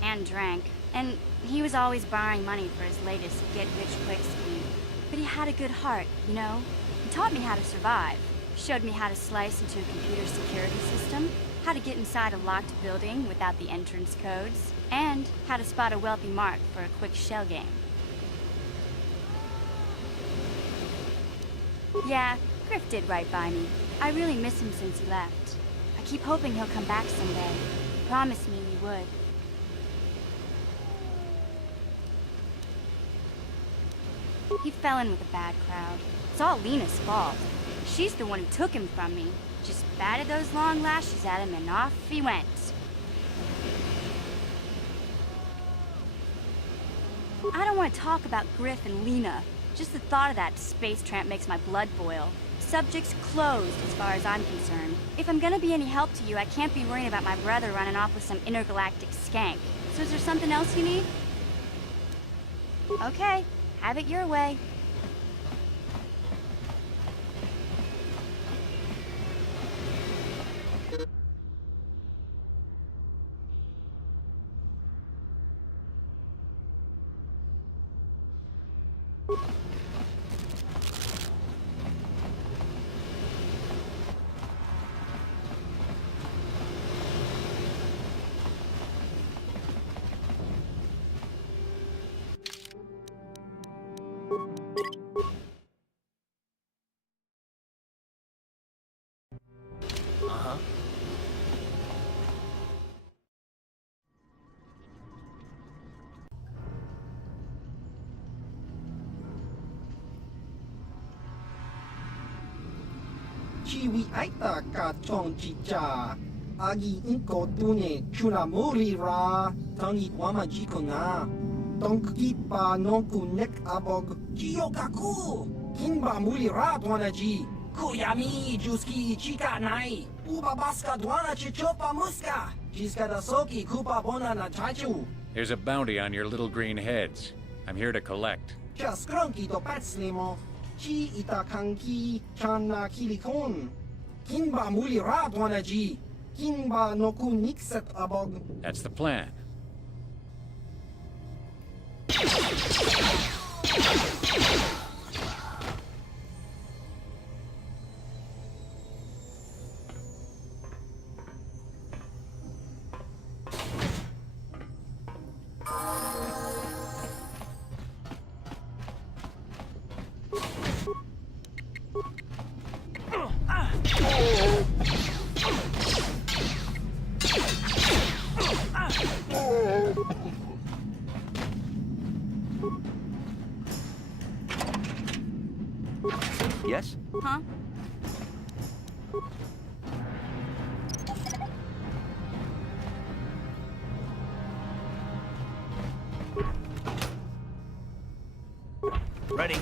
and drank, and he was always borrowing money for his latest get-rich-quick scheme. But he had a good heart, you know? He taught me how to survive. Showed me how to slice into a computer security system, how to get inside a locked building without the entrance codes, and how to spot a wealthy mark for a quick shell game. Yeah, Griff did right by me. I really miss him since he left. I keep hoping he'll come back someday. He promised me he would. He fell in with a bad crowd. It's all Lena's fault. She's the one who took him from me. Just batted those long lashes at him and off he went. I don't want to talk about Griff and Lena. Just the thought of that space tramp makes my blood boil. Subject's closed as far as I'm concerned. If I'm gonna be any help to you, I can't be worrying about my brother running off with some intergalactic skank. So is there something else you need? Okay, have it your way. Chiwi aita ka chong chicha. Agi inko tune chuna muri ra. Tangi wama jiko na. Tonki pa nonku nek abog. Jiyokaku. Kinba muli ra dwana ji. Kuyami juski chika nai. Uba baska dwana chichopa muska. Jiska da soki kupa bona na chachu. There's a bounty on your little green heads. I'm here to collect. Just cronky to patslimo. Chi itakanki chana kilikon. Kinba muli ra dwana ji. Kinba noku nikset abog. That's the plan. Yes? Huh? Ready?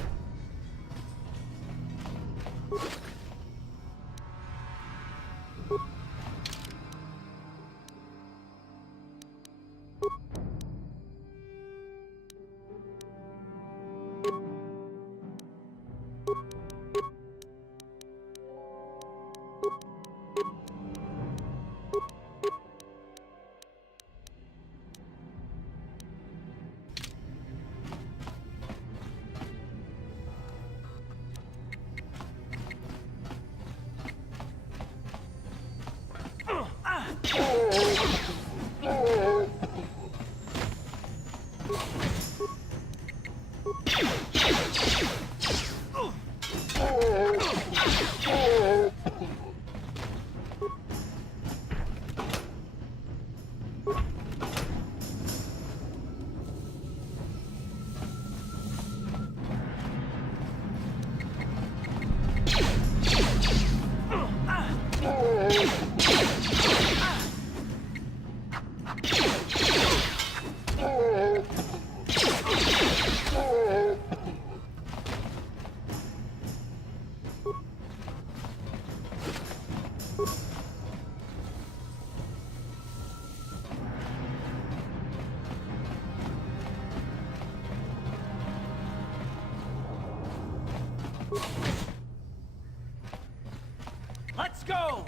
Let's go!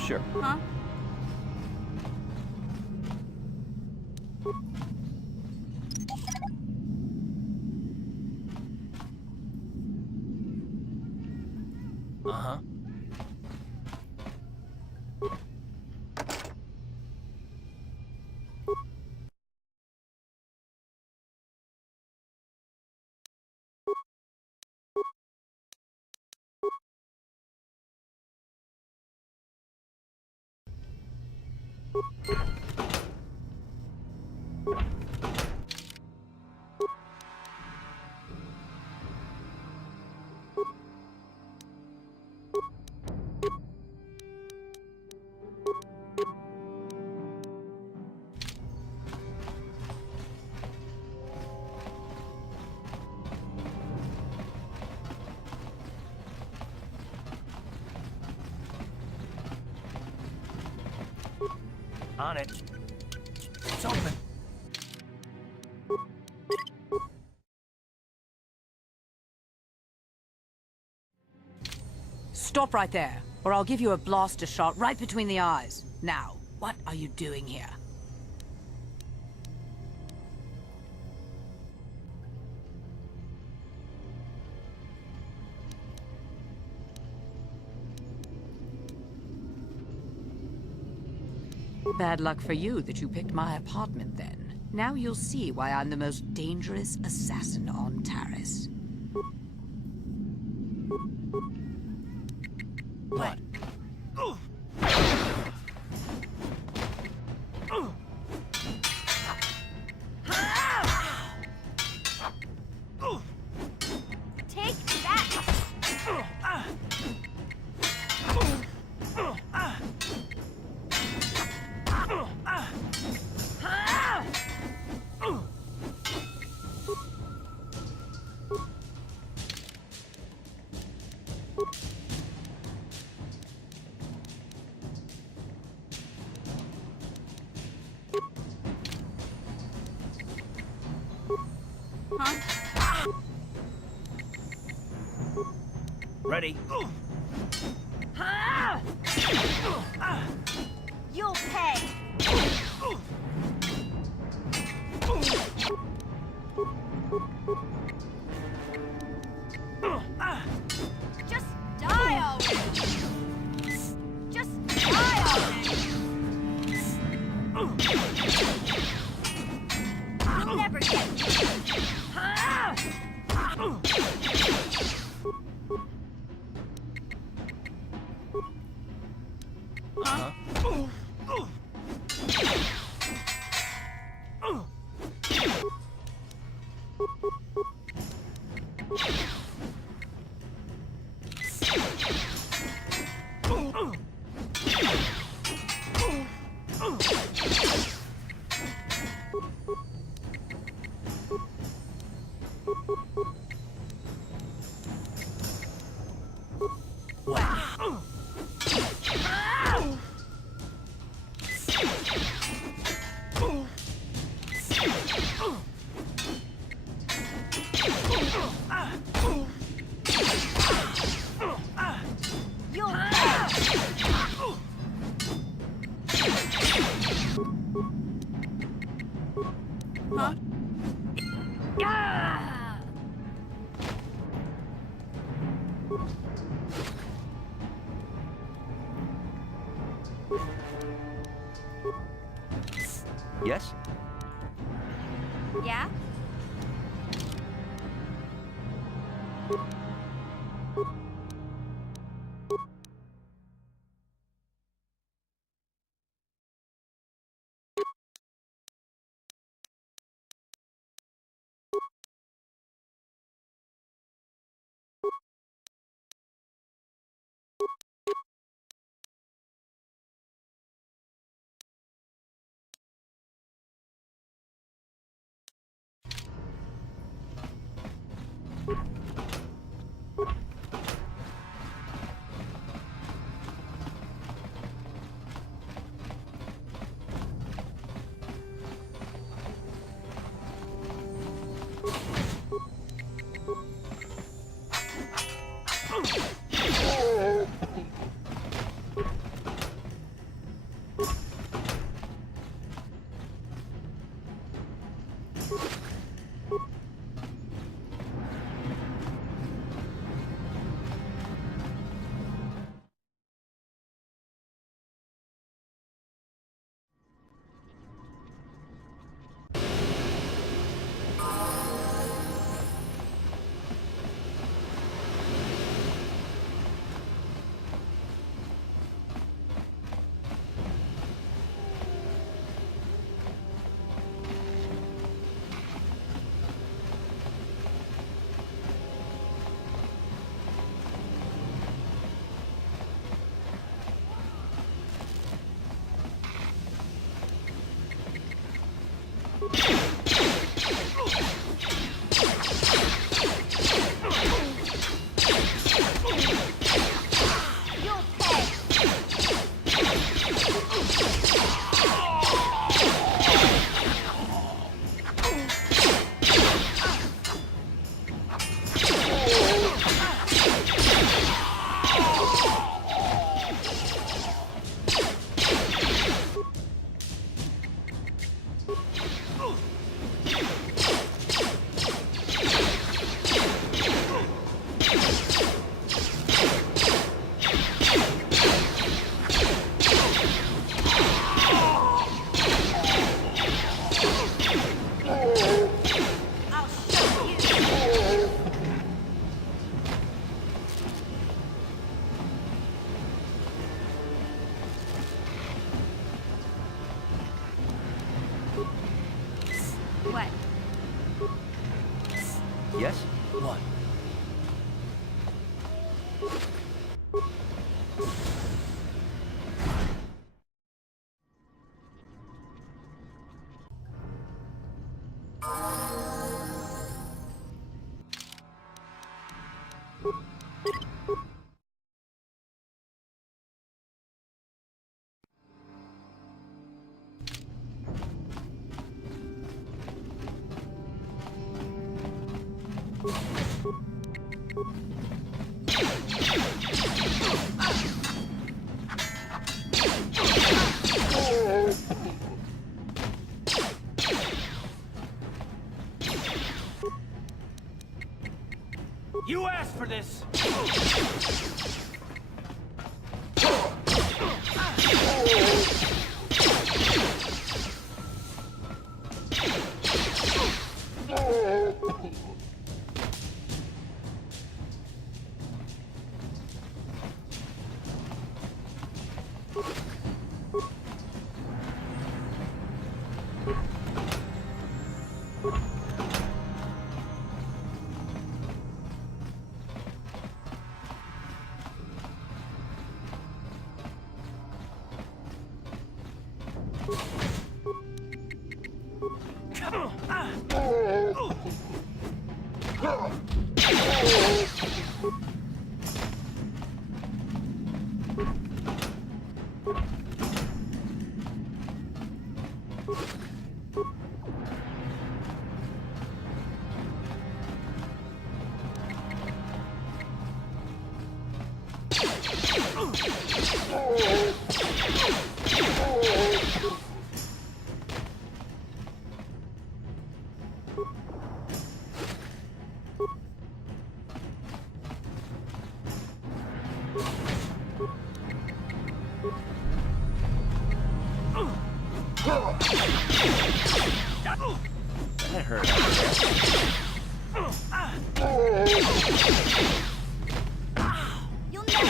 Sure. Huh? Uh-huh. On it. It's open. Stop right there, or I'll give you a blaster shot right between the eyes. Now, what are you doing here? Bad luck for you that you picked my apartment then. Now you'll see why I'm the most dangerous assassin on Taris. What? Take that! Huh? Ready? You'll pay! Just die already! Huh? Yes? Yeah? That hurt, I guess. You'll never...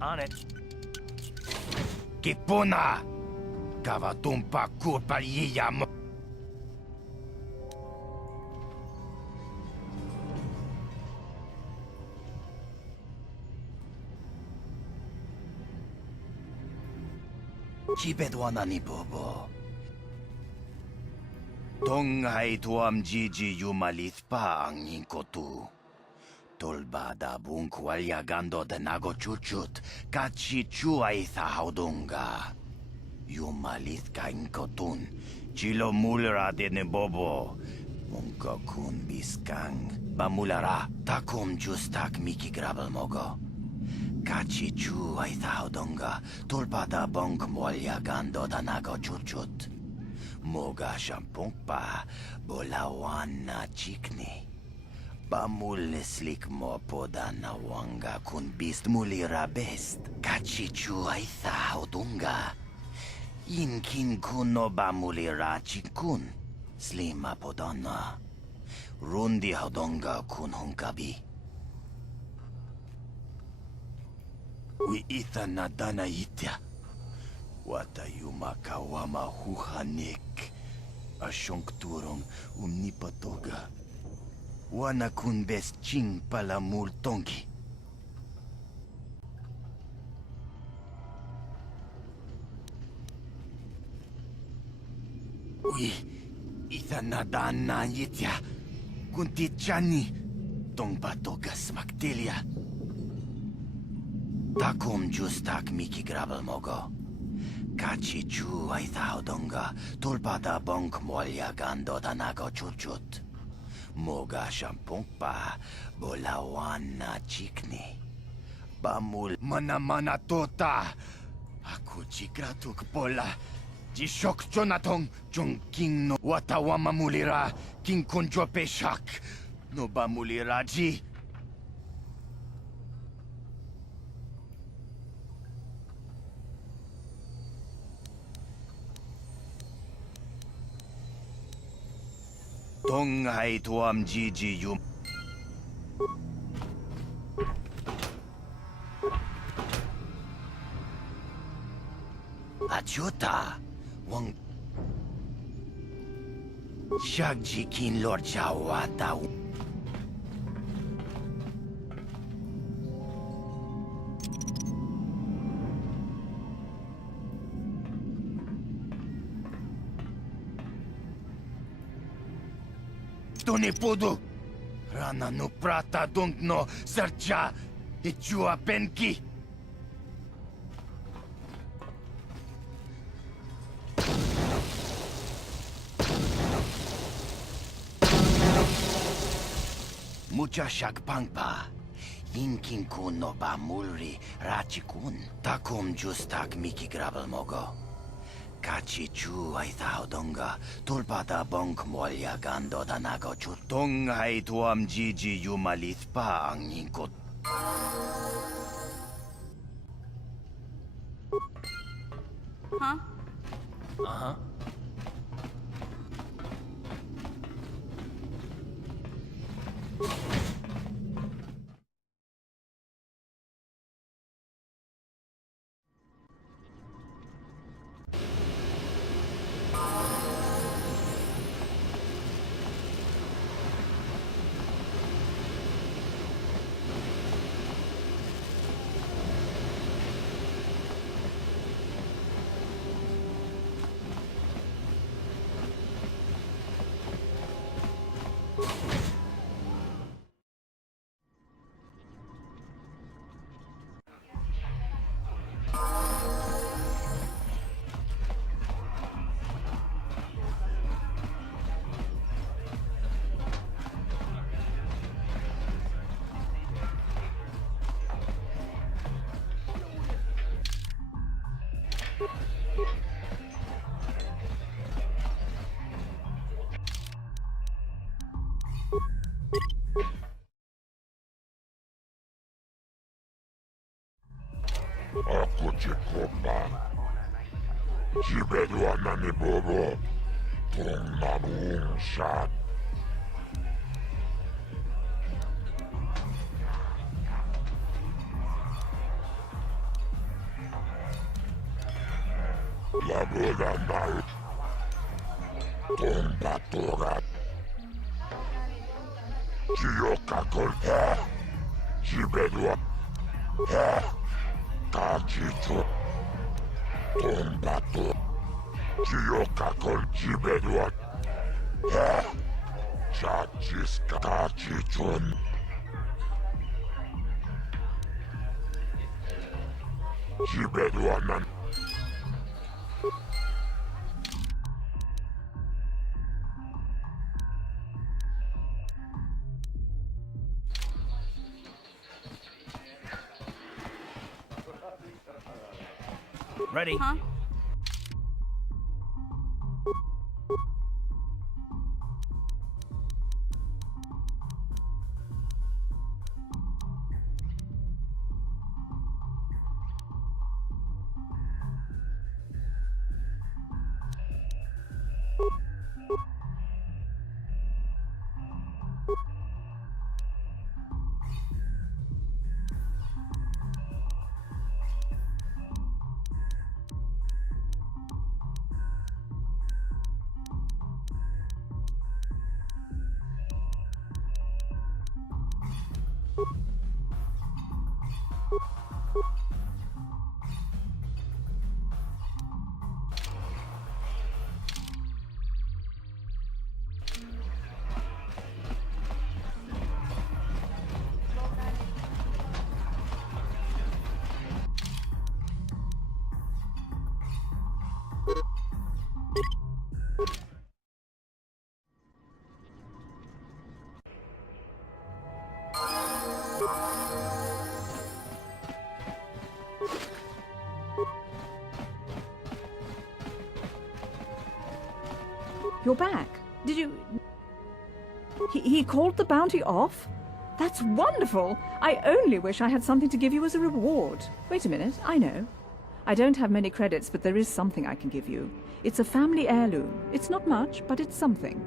On it. Kipuna! Kavatumpa kurpa yiyam. Chibedwana ni bobo. Tonghai tuam jiji yumalith pa ang inkotu. Tolbada bunk walyagando de nago chuchut, kachi chuaitha haudunga. Yumalith ka inkotun, chilo mulra de nebobo. Bunka kun biskang, bamulara, takum justak miki grabel mogo. Kachi chuaitha haudunga, tolbada bunk walyagando de nago chuchut. Moga shampunk pa, bolawana chikni. Bamul slik mo poda na wanga kun bist mulira best. Kachichu aitha haudunga. Inkin kuno bamulira chikun. Slima podana. Rundi haudunga kun hunkabi. Wi itha nadana itya. Wata yumaka wama huhanik. Ashonkturong umnipatoga. Wana kun best ching pala multongi. Ui, itha nadana yitya. Kunti chani. Tong batoga smaktelia. Takum justak miki grabel mogo. Kachi chu aitha odonga. Tulpada bonk molya gando danago chuchut. Moga shampungpa, bolawana chikni. Bamul mana tota. Aku chikratuk pola. Jishok jonatong, jong king no watawama mulira, king kunjo peshak. No bamulira ji. Tong hai tuam jiji yum. Achuta, wang Shagji kin Lord Chawata. Tuni pudu. Rana no prata dunk no sercha. Ichua penki. Mucha shagpangpa. Inkin kun no ba mulri rachikun. Takum justak miki grabel mogo. Kachi chu ay thao donga. Tulpada bonk molya gando danago chutong ay tuam jiji yumalit pa ang inkot. Huh? Uh-huh. Aku cikumba. Jibedua nani bobo. Tung nabung shat. La boda mal. Tung paturat. Jiyoka golpe. Jibedua. Kajitu Tumbatu Chiyokakol Jibeduat Chachis Kachichun Jibeduanan Ready? Huh? You're back. Did you... He called the bounty off? That's wonderful! I only wish I had something to give you as a reward. Wait a minute, I know. I don't have many credits, but there is something I can give you. It's a family heirloom. It's not much, but it's something.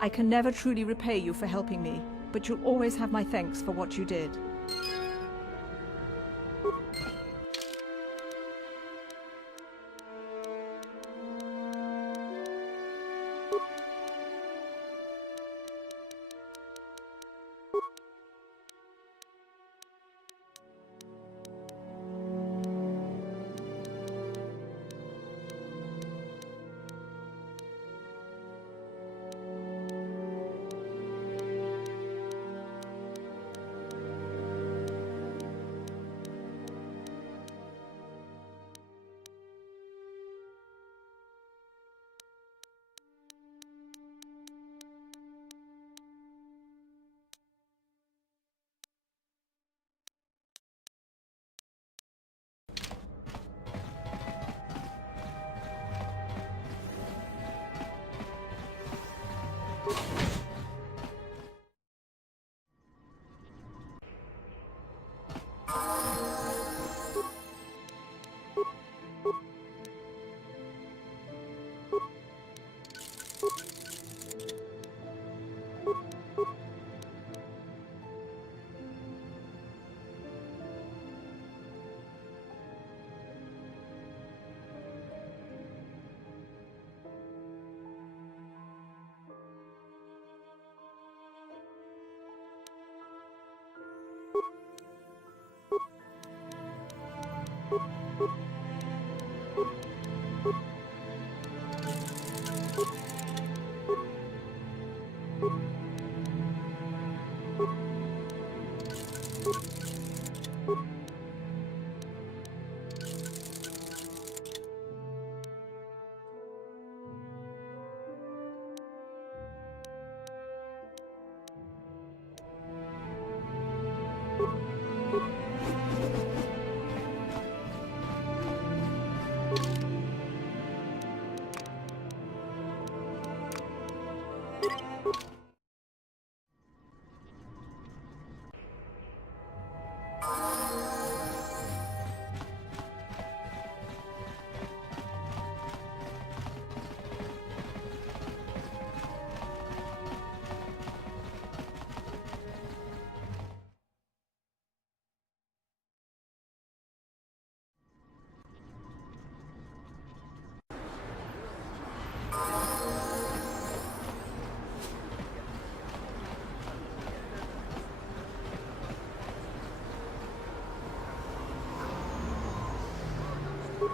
I can never truly repay you for helping me, but you'll always have my thanks for what you did.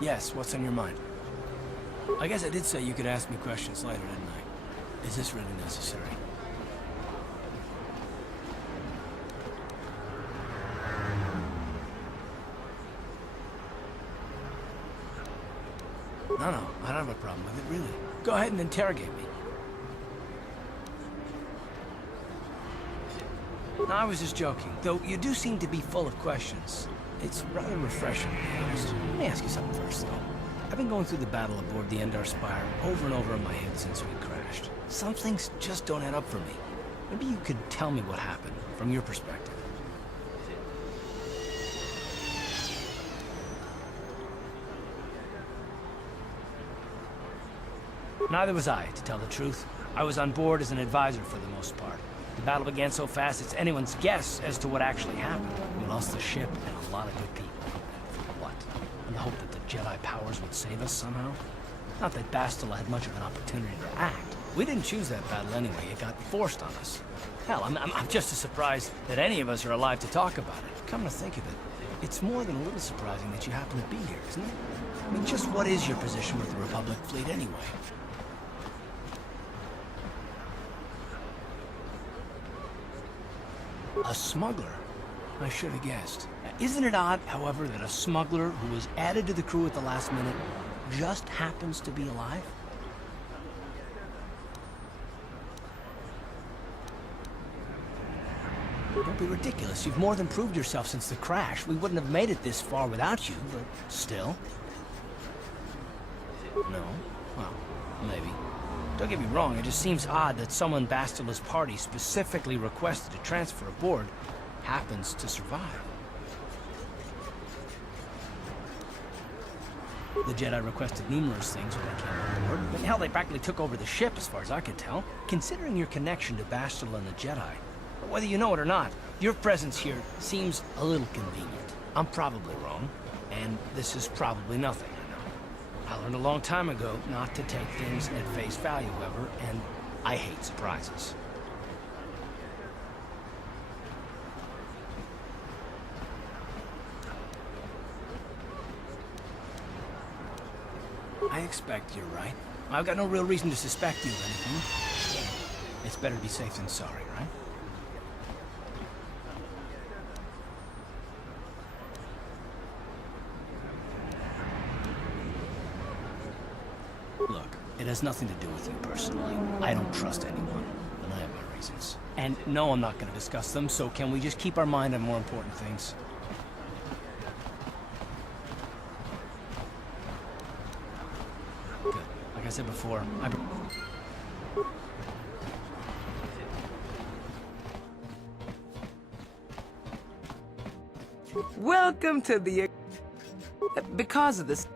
Yes, what's on your mind? I guess I did say you could ask me questions later, didn't I? Is this really necessary? No, I don't have a problem with it, really. Go ahead and interrogate me. No, I was just joking, though you do seem to be full of questions. It's rather refreshing, to be honest. Let me ask you something first, though. I've been going through the battle aboard the Endar Spire over and over in my head since we crashed. Some things just don't add up for me. Maybe you could tell me what happened, from your perspective. Neither was I, to tell the truth. I was on board as an advisor for the most part. The battle began so fast it's anyone's guess as to what actually happened. We lost the ship and a lot of good people. And for what? In the hope that the Jedi powers would save us somehow? Not that Bastila had much of an opportunity to act. We didn't choose that battle anyway. It got forced on us. Hell, I'm just as surprised that any of us are alive to talk about it. Come to think of it, it's more than a little surprising that you happen to be here, isn't it? I mean, just what is your position with the Republic fleet anyway? A smuggler? I should have guessed. Isn't it odd, however, that a smuggler who was added to the crew at the last minute just happens to be alive? Don't be ridiculous. You've more than proved yourself since the crash. We wouldn't have made it this far without you, but still. No? Well, maybe. Don't get me wrong, it just seems odd that someone Bastila's party specifically requested to transfer aboard happens to survive. The Jedi requested numerous things when they came on board, but hell, they practically took over the ship as far as I could tell. Considering your connection to Bastila and the Jedi, whether you know it or not, your presence here seems a little convenient. I'm probably wrong, and this is probably nothing. I learned a long time ago not to take things at face value, however, and I hate surprises. I expect you're right. I've got no real reason to suspect you of anything. It's better to be safe than sorry, right? Look, it has nothing to do with you personally. I don't trust anyone, and I have my reasons. And no, I'm not going to discuss them, so can we just keep our mind on more important things? Good. Like I said before, Welcome to the... Because of this...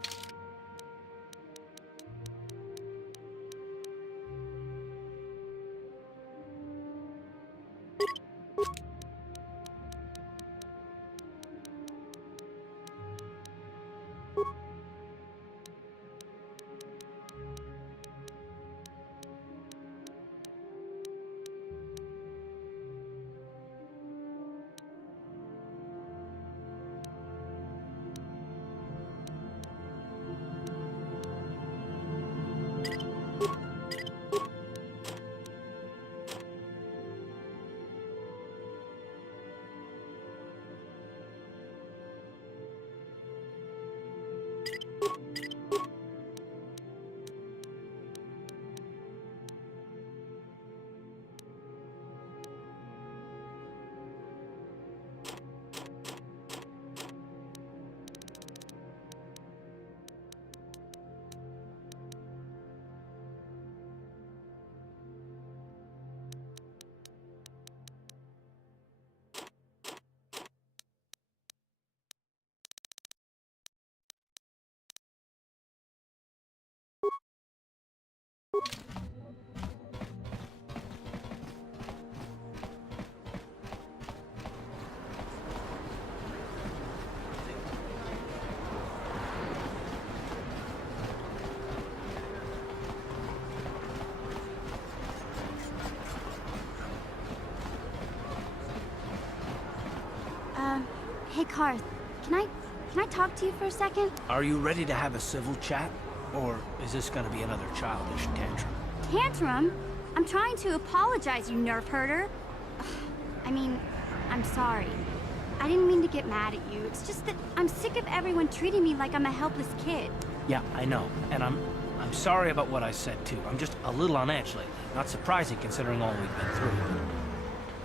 Karth, can I talk to you for a second? Are you ready to have a civil chat? Or is this gonna be another childish tantrum? Tantrum? I'm trying to apologize, you nerf herder. I mean, I'm sorry. I didn't mean to get mad at you. It's just that I'm sick of everyone treating me like I'm a helpless kid. Yeah, I know. And I'm sorry about what I said, too. I'm just a little on edge lately. Not surprising considering all we've been through.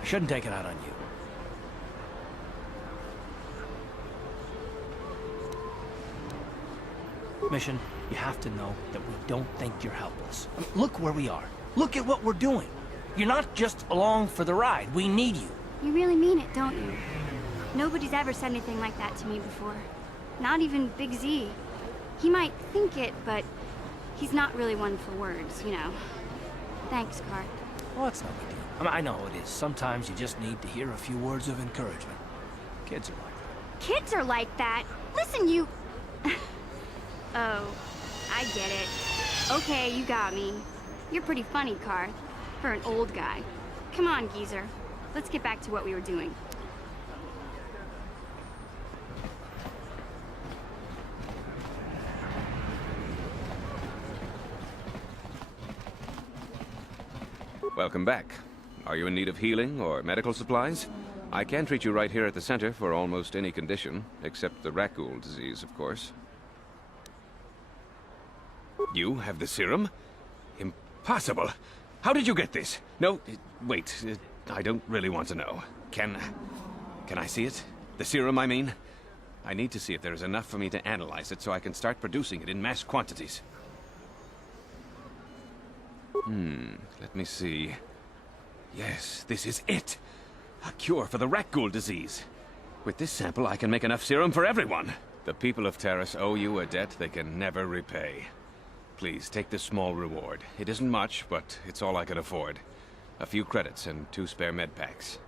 I shouldn't take it out on you. Mission, you have to know that we don't think you're helpless. I mean, look where we are. Look at what we're doing. You're not just along for the ride. We need you. You really mean it, don't you? Nobody's ever said anything like that to me before. Not even Big Z. He might think it, but he's not really one for words, you know. Thanks, Karth. Well, it's no big deal. I mean, I know it is. Sometimes you just need to hear a few words of encouragement. Kids are like that. Kids are like that? Listen, you... Oh, I get it. Okay, you got me. You're pretty funny, Karth, for an old guy. Come on, geezer. Let's get back to what we were doing. Welcome back. Are you in need of healing or medical supplies? I can treat you right here at the center for almost any condition, except the Rakul disease, of course. You have the serum? Impossible! How did you get this? No, wait, I don't really want to know. Can I see it? The serum, I mean? I need to see if there is enough for me to analyze it so I can start producing it in mass quantities. Let me see. Yes, this is it! A cure for the Rakul disease. With this sample, I can make enough serum for everyone. The people of Taris owe you a debt they can never repay. Please, take this small reward. It isn't much, but it's all I can afford. A few credits and 2 spare med packs.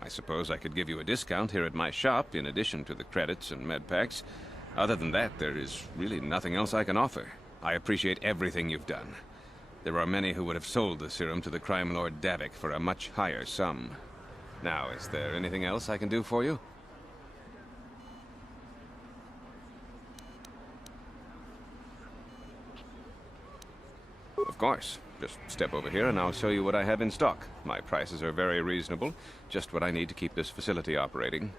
I suppose I could give you a discount here at my shop, in addition to the credits and med packs. Other than that, there is really nothing else I can offer. I appreciate everything you've done. There are many who would have sold the serum to the crime lord Davik for a much higher sum. Now, is there anything else I can do for you? Of course. Just step over here and I'll show you what I have in stock. My prices are very reasonable. Just what I need to keep this facility operating.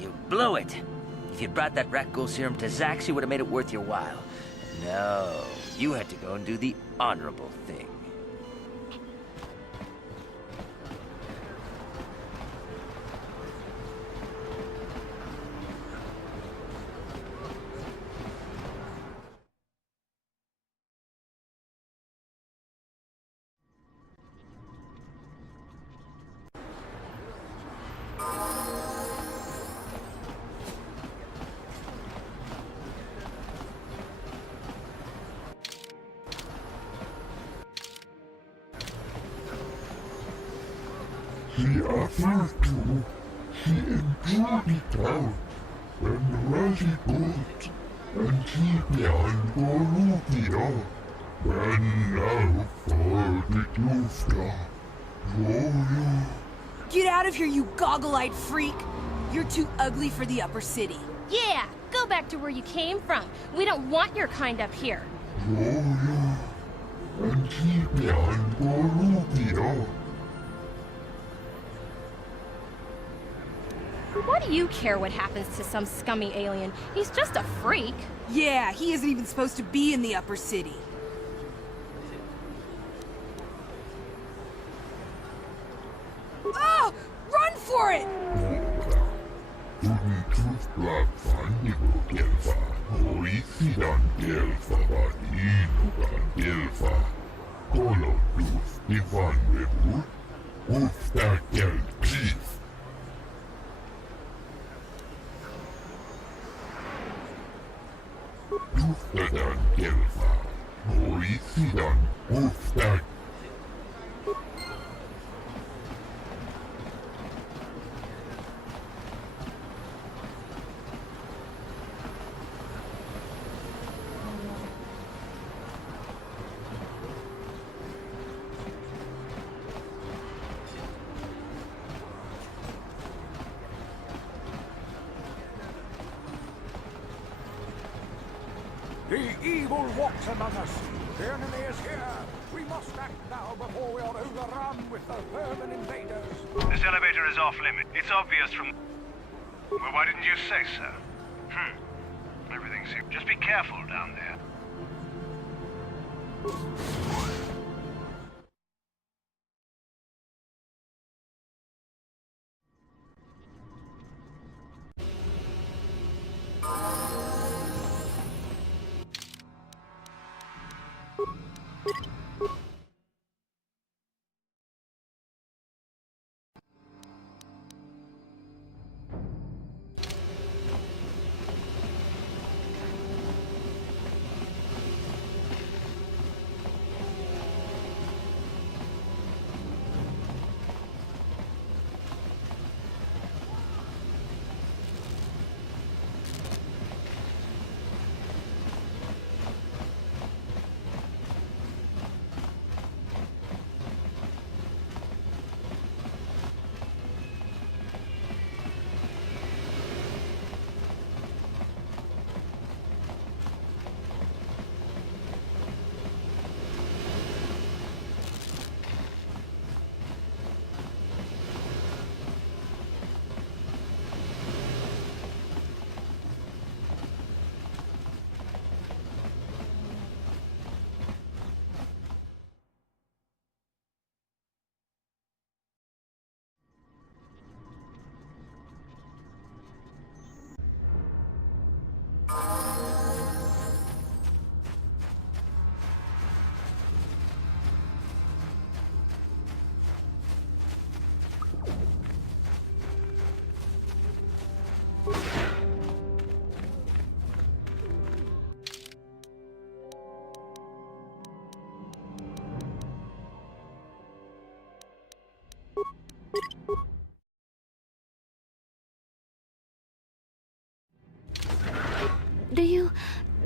You blew it. If you brought that Rakul serum to Zax, you would have made it worth your while. No, you had to go and do the honorable thing. The other two, he endured it out, and really good, and he behind Bolivia, when now for the Klufta. Get out of here, you goggle-eyed freak! You're too ugly for the upper city. Yeah, go back to where you came from. We don't want your kind up here. And he behind Bolivia. Why do you care what happens to some scummy alien? He's just a freak. Yeah, he isn't even supposed to be in the upper city. Oh! Run for it! The evil walks among us. The enemy is here. We must act now before we are overrun with the vermin invaders. This elevator is off limit. It's obvious from... Well, why didn't you say so? Everything seems... Just be careful down there.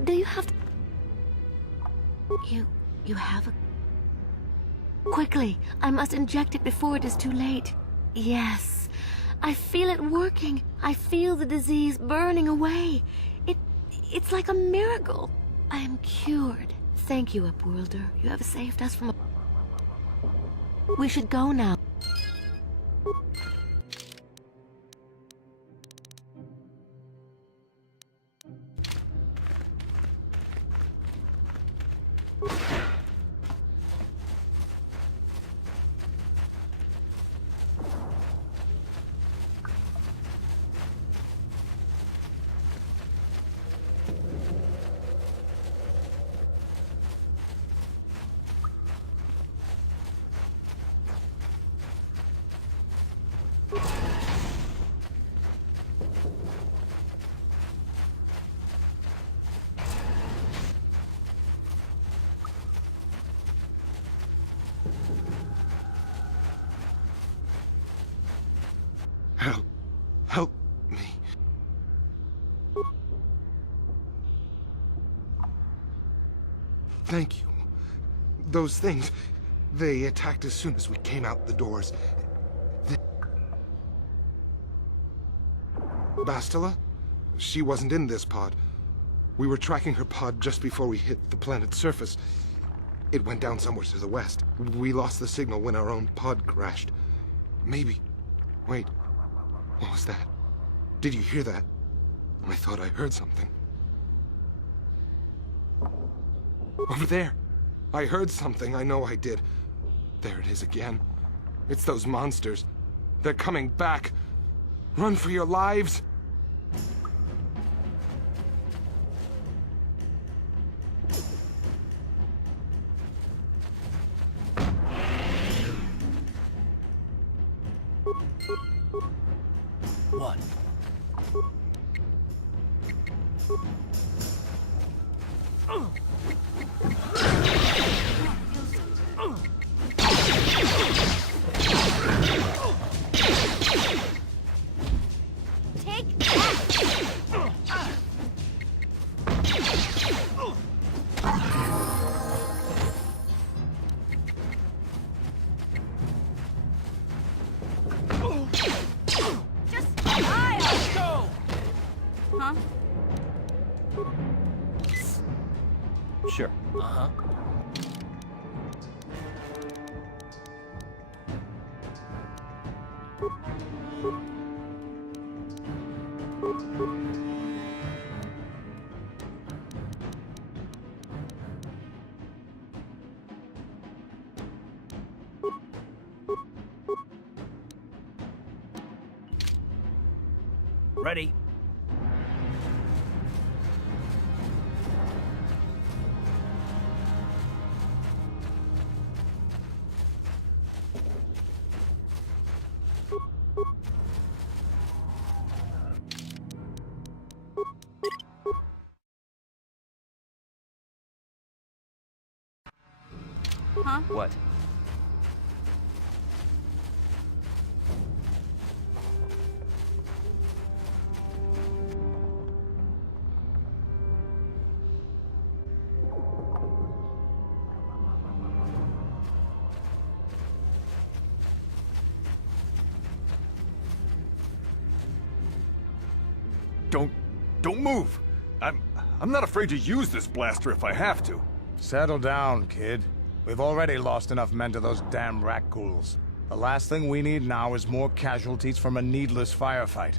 Do you have to... You have a... Quickly, I must inject it before it is too late. Yes, I feel it working. I feel the disease burning away. It's like a miracle. I am cured. Thank you, Upworlder. You have saved us from a... We should go now. Help me. Thank you. Those things, they attacked as soon as we came out the doors. Bastila? She wasn't in this pod. We were tracking her pod just before we hit the planet's surface. It went down somewhere to the west. We lost the signal when our own pod crashed. Maybe... Wait. What was that? Did you hear that? I thought I heard something. Over there! I heard something, I know I did. There it is again. It's those monsters. They're coming back. Run for your lives! What? Huh? Sure. Uh-huh. Ready? Huh? What? Don't move! I'm not afraid to use this blaster if I have to. Settle down, kid. We've already lost enough men to those damn rat ghouls. The last thing we need now is more casualties from a needless firefight.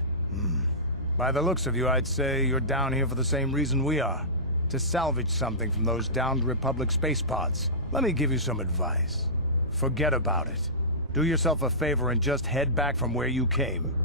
By the looks of you, I'd say you're down here for the same reason we are. To salvage something from those downed Republic space pods. Let me give you some advice. Forget about it. Do yourself a favor and just head back from where you came.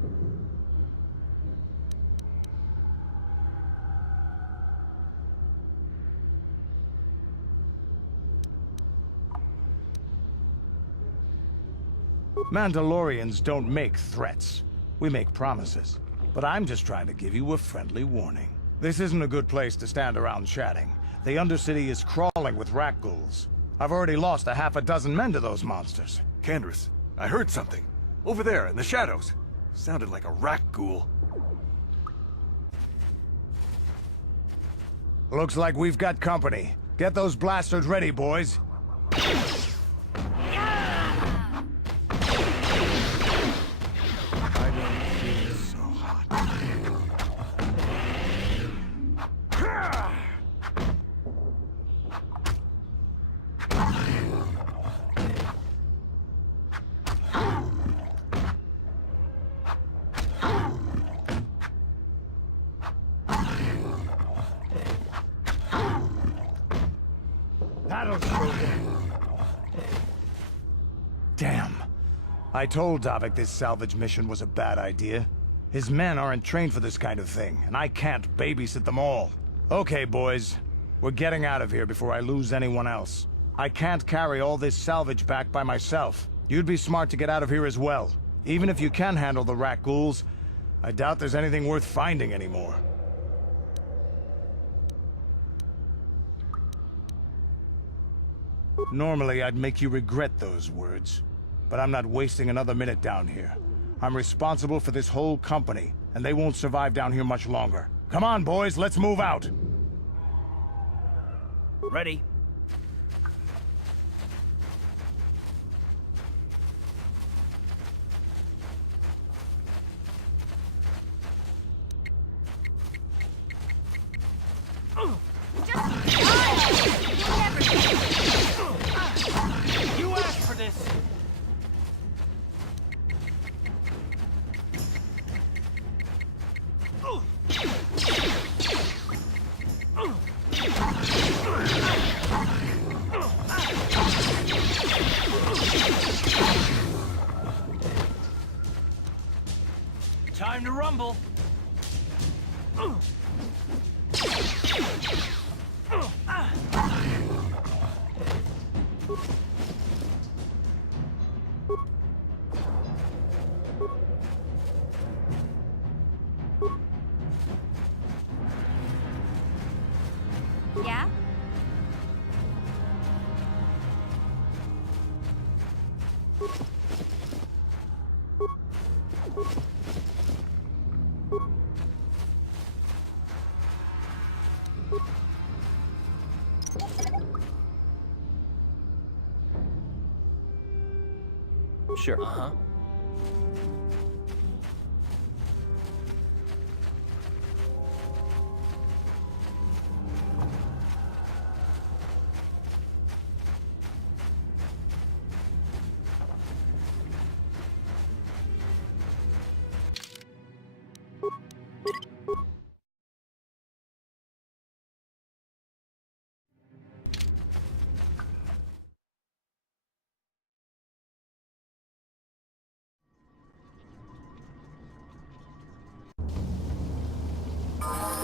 Mandalorians don't make threats. We make promises. But I'm just trying to give you a friendly warning. This isn't a good place to stand around chatting. The Undercity is crawling with rat ghouls. I've already lost a half a dozen men to those monsters. Candace, I heard something. Over there, in the shadows. Sounded like a rat ghoul. Looks like we've got company. Get those blasters ready, boys. I told Davik this salvage mission was a bad idea. His men aren't trained for this kind of thing, and I can't babysit them all. Okay, boys. We're getting out of here before I lose anyone else. I can't carry all this salvage back by myself. You'd be smart to get out of here as well. Even if you can handle the rat ghouls, I doubt there's anything worth finding anymore. Normally, I'd make you regret those words. But I'm not wasting another minute down here. I'm responsible for this whole company, and they won't survive down here much longer. Come on, boys, let's move out! Ready? You asked for this! Sure. Uh-huh.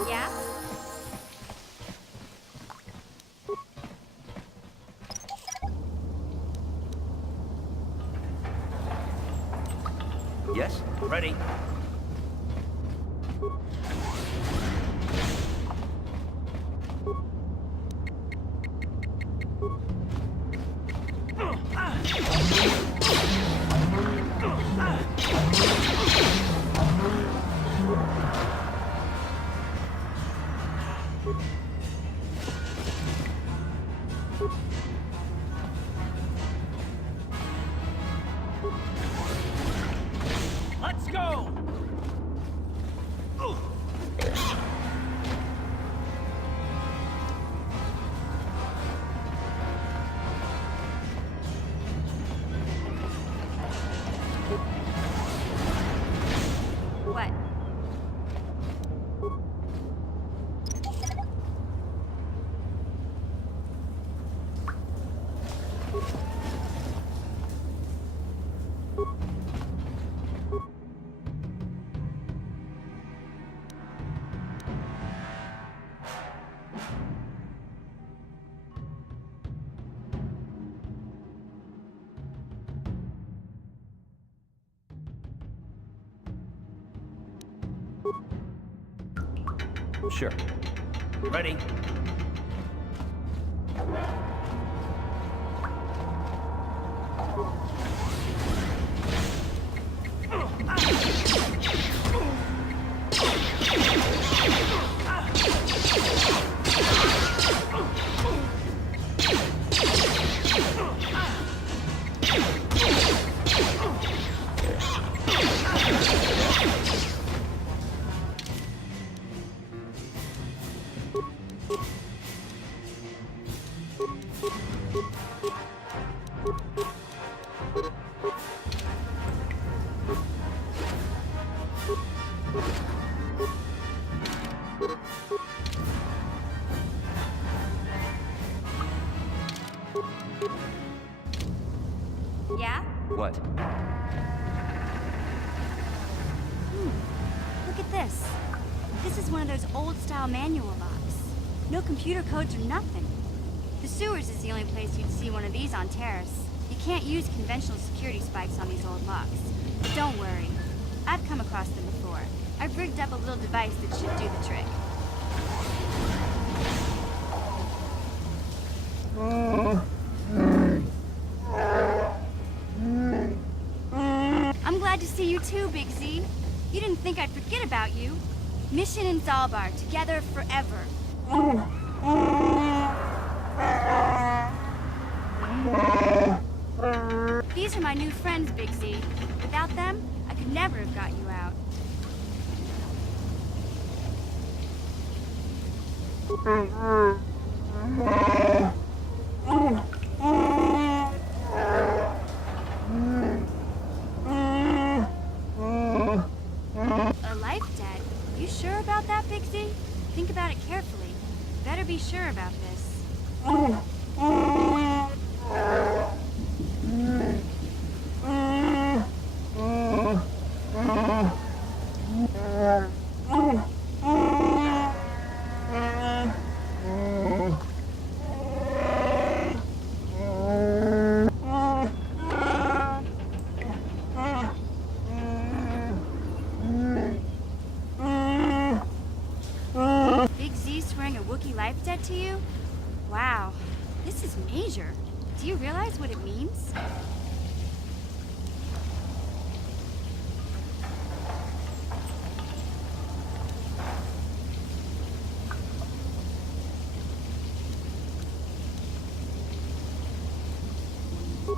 Yeah? Yes? Ready. Let's go! What? Sure. Ready. Yeah? What? Look at this. This is one of those old-style manual locks. No computer codes or nothing. The sewers is the only place you'd see one of these on Taris. You can't use conventional security spikes on these old locks. But don't worry. I've come across them before. I've rigged up a little device that should do the trick. I'm glad to see you too, Big Z. You didn't think I'd forget about you. Mission in Zalbar, together forever. These are my new friends, Big Z. Without them, I could never have got you out. A life debt? You sure about that, Big Z? Think about it carefully. Better be sure about this. Big Z swearing a Wookiee life debt to you? Wow, this is major. Do you realize what it means?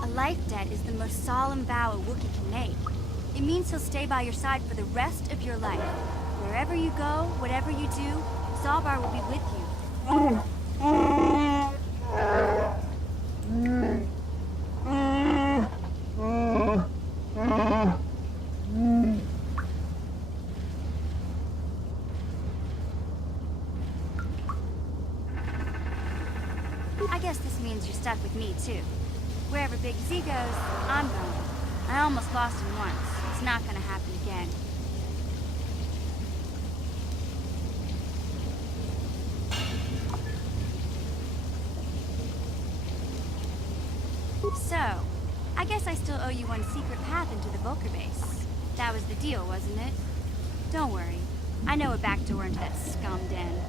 A life debt is the most solemn vow a Wookiee can make. It means he'll stay by your side for the rest of your life. Wherever you go, whatever you do, Zalbar will be with you. I guess this means you're stuck with me, too. Wherever Big Z goes, I'm going. I almost lost him once. It's not gonna happen again. So, I guess I still owe you one secret path into the Volker base. That was the deal, wasn't it? Don't worry. I know a back door into that scum den.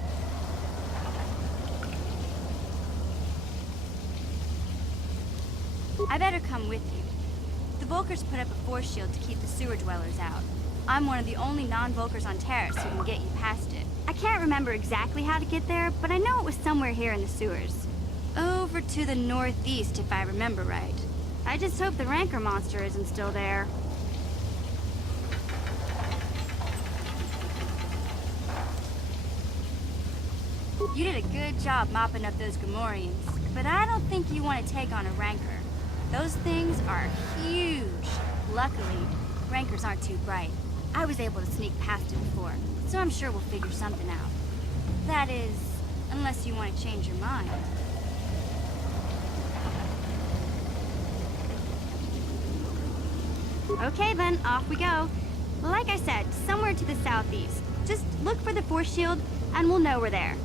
I better come with you. The Volkers put up a force shield to keep the sewer dwellers out. I'm one of the only non-Volkers on Taris who can get you past it. I can't remember exactly how to get there, but I know it was somewhere here in the sewers. Over to the northeast, if I remember right. I just hope the Rancor monster isn't still there. You did a good job mopping up those Gamorreans, but I don't think you want to take on a Rancor. Those things are huge. Luckily, Rancors aren't too bright. I was able to sneak past it before, so I'm sure we'll figure something out. That is, unless you want to change your mind. Okay then, off we go. Like I said, somewhere to the southeast. Just look for the force shield, and we'll know we're there.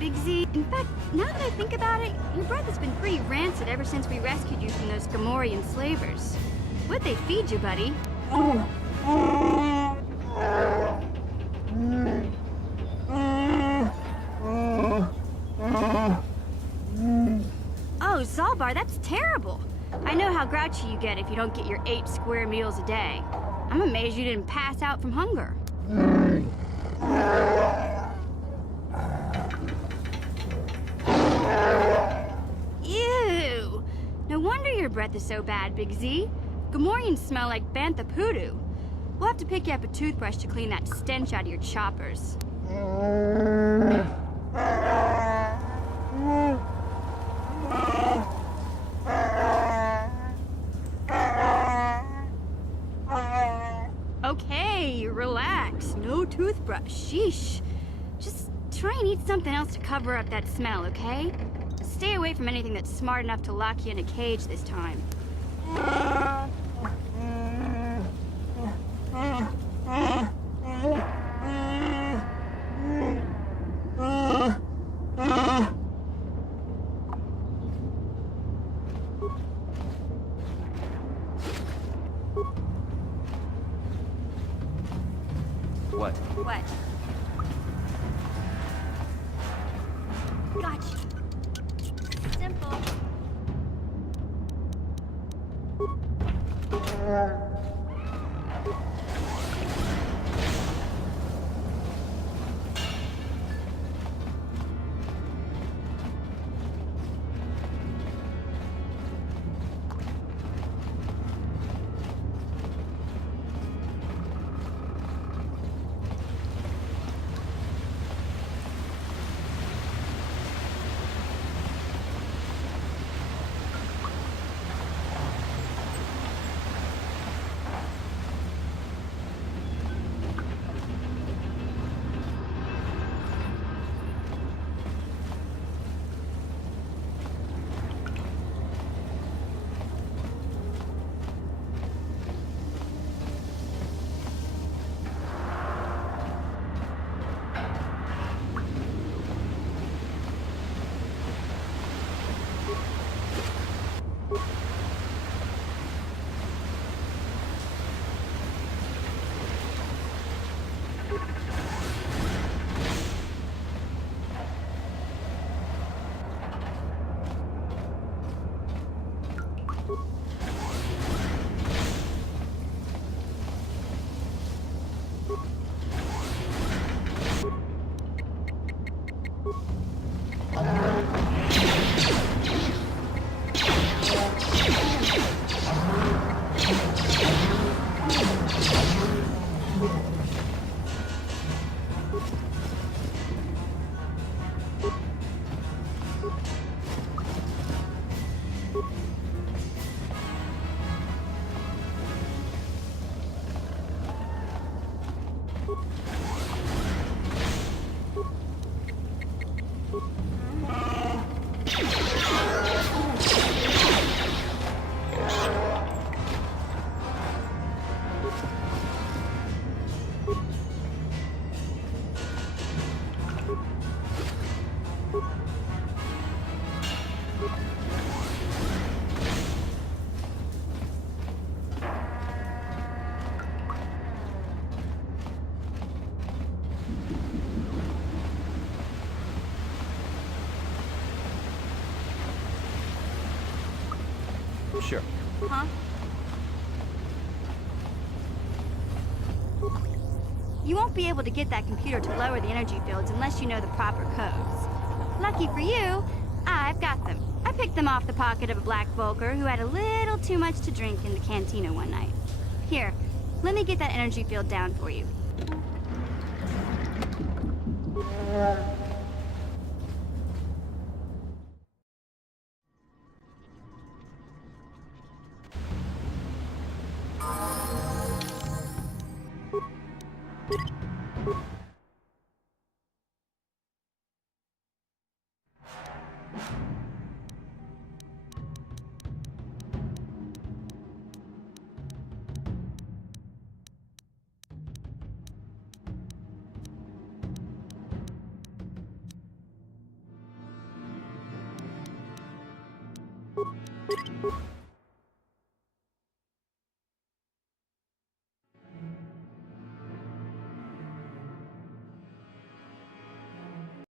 Big Z. In fact, now that I think about it, your breath has been pretty rancid ever since we rescued you from those Gamorrean slavers. What'd they feed you, buddy? Oh, Zalbar, that's terrible. I know how grouchy you get if you don't get your 8 square meals a day. I'm amazed you didn't pass out from hunger. Ew! No wonder your breath is so bad, Big Z. Gamorreans smell like bantha poodoo. We'll have to pick you up a toothbrush to clean that stench out of your choppers. Okay, relax. No toothbrush. Sheesh. Just try and eat something else to cover up that smell, okay? Stay away from anything that's smart enough to lock you in a cage this time. What? What? Gotcha. Simple. Sure. Huh? You won't be able to get that computer to lower the energy fields unless you know the proper codes. Lucky for you, I've got them. I picked them off the pocket of a black Volker who had a little too much to drink in the cantina one night. Here, let me get that energy field down for you.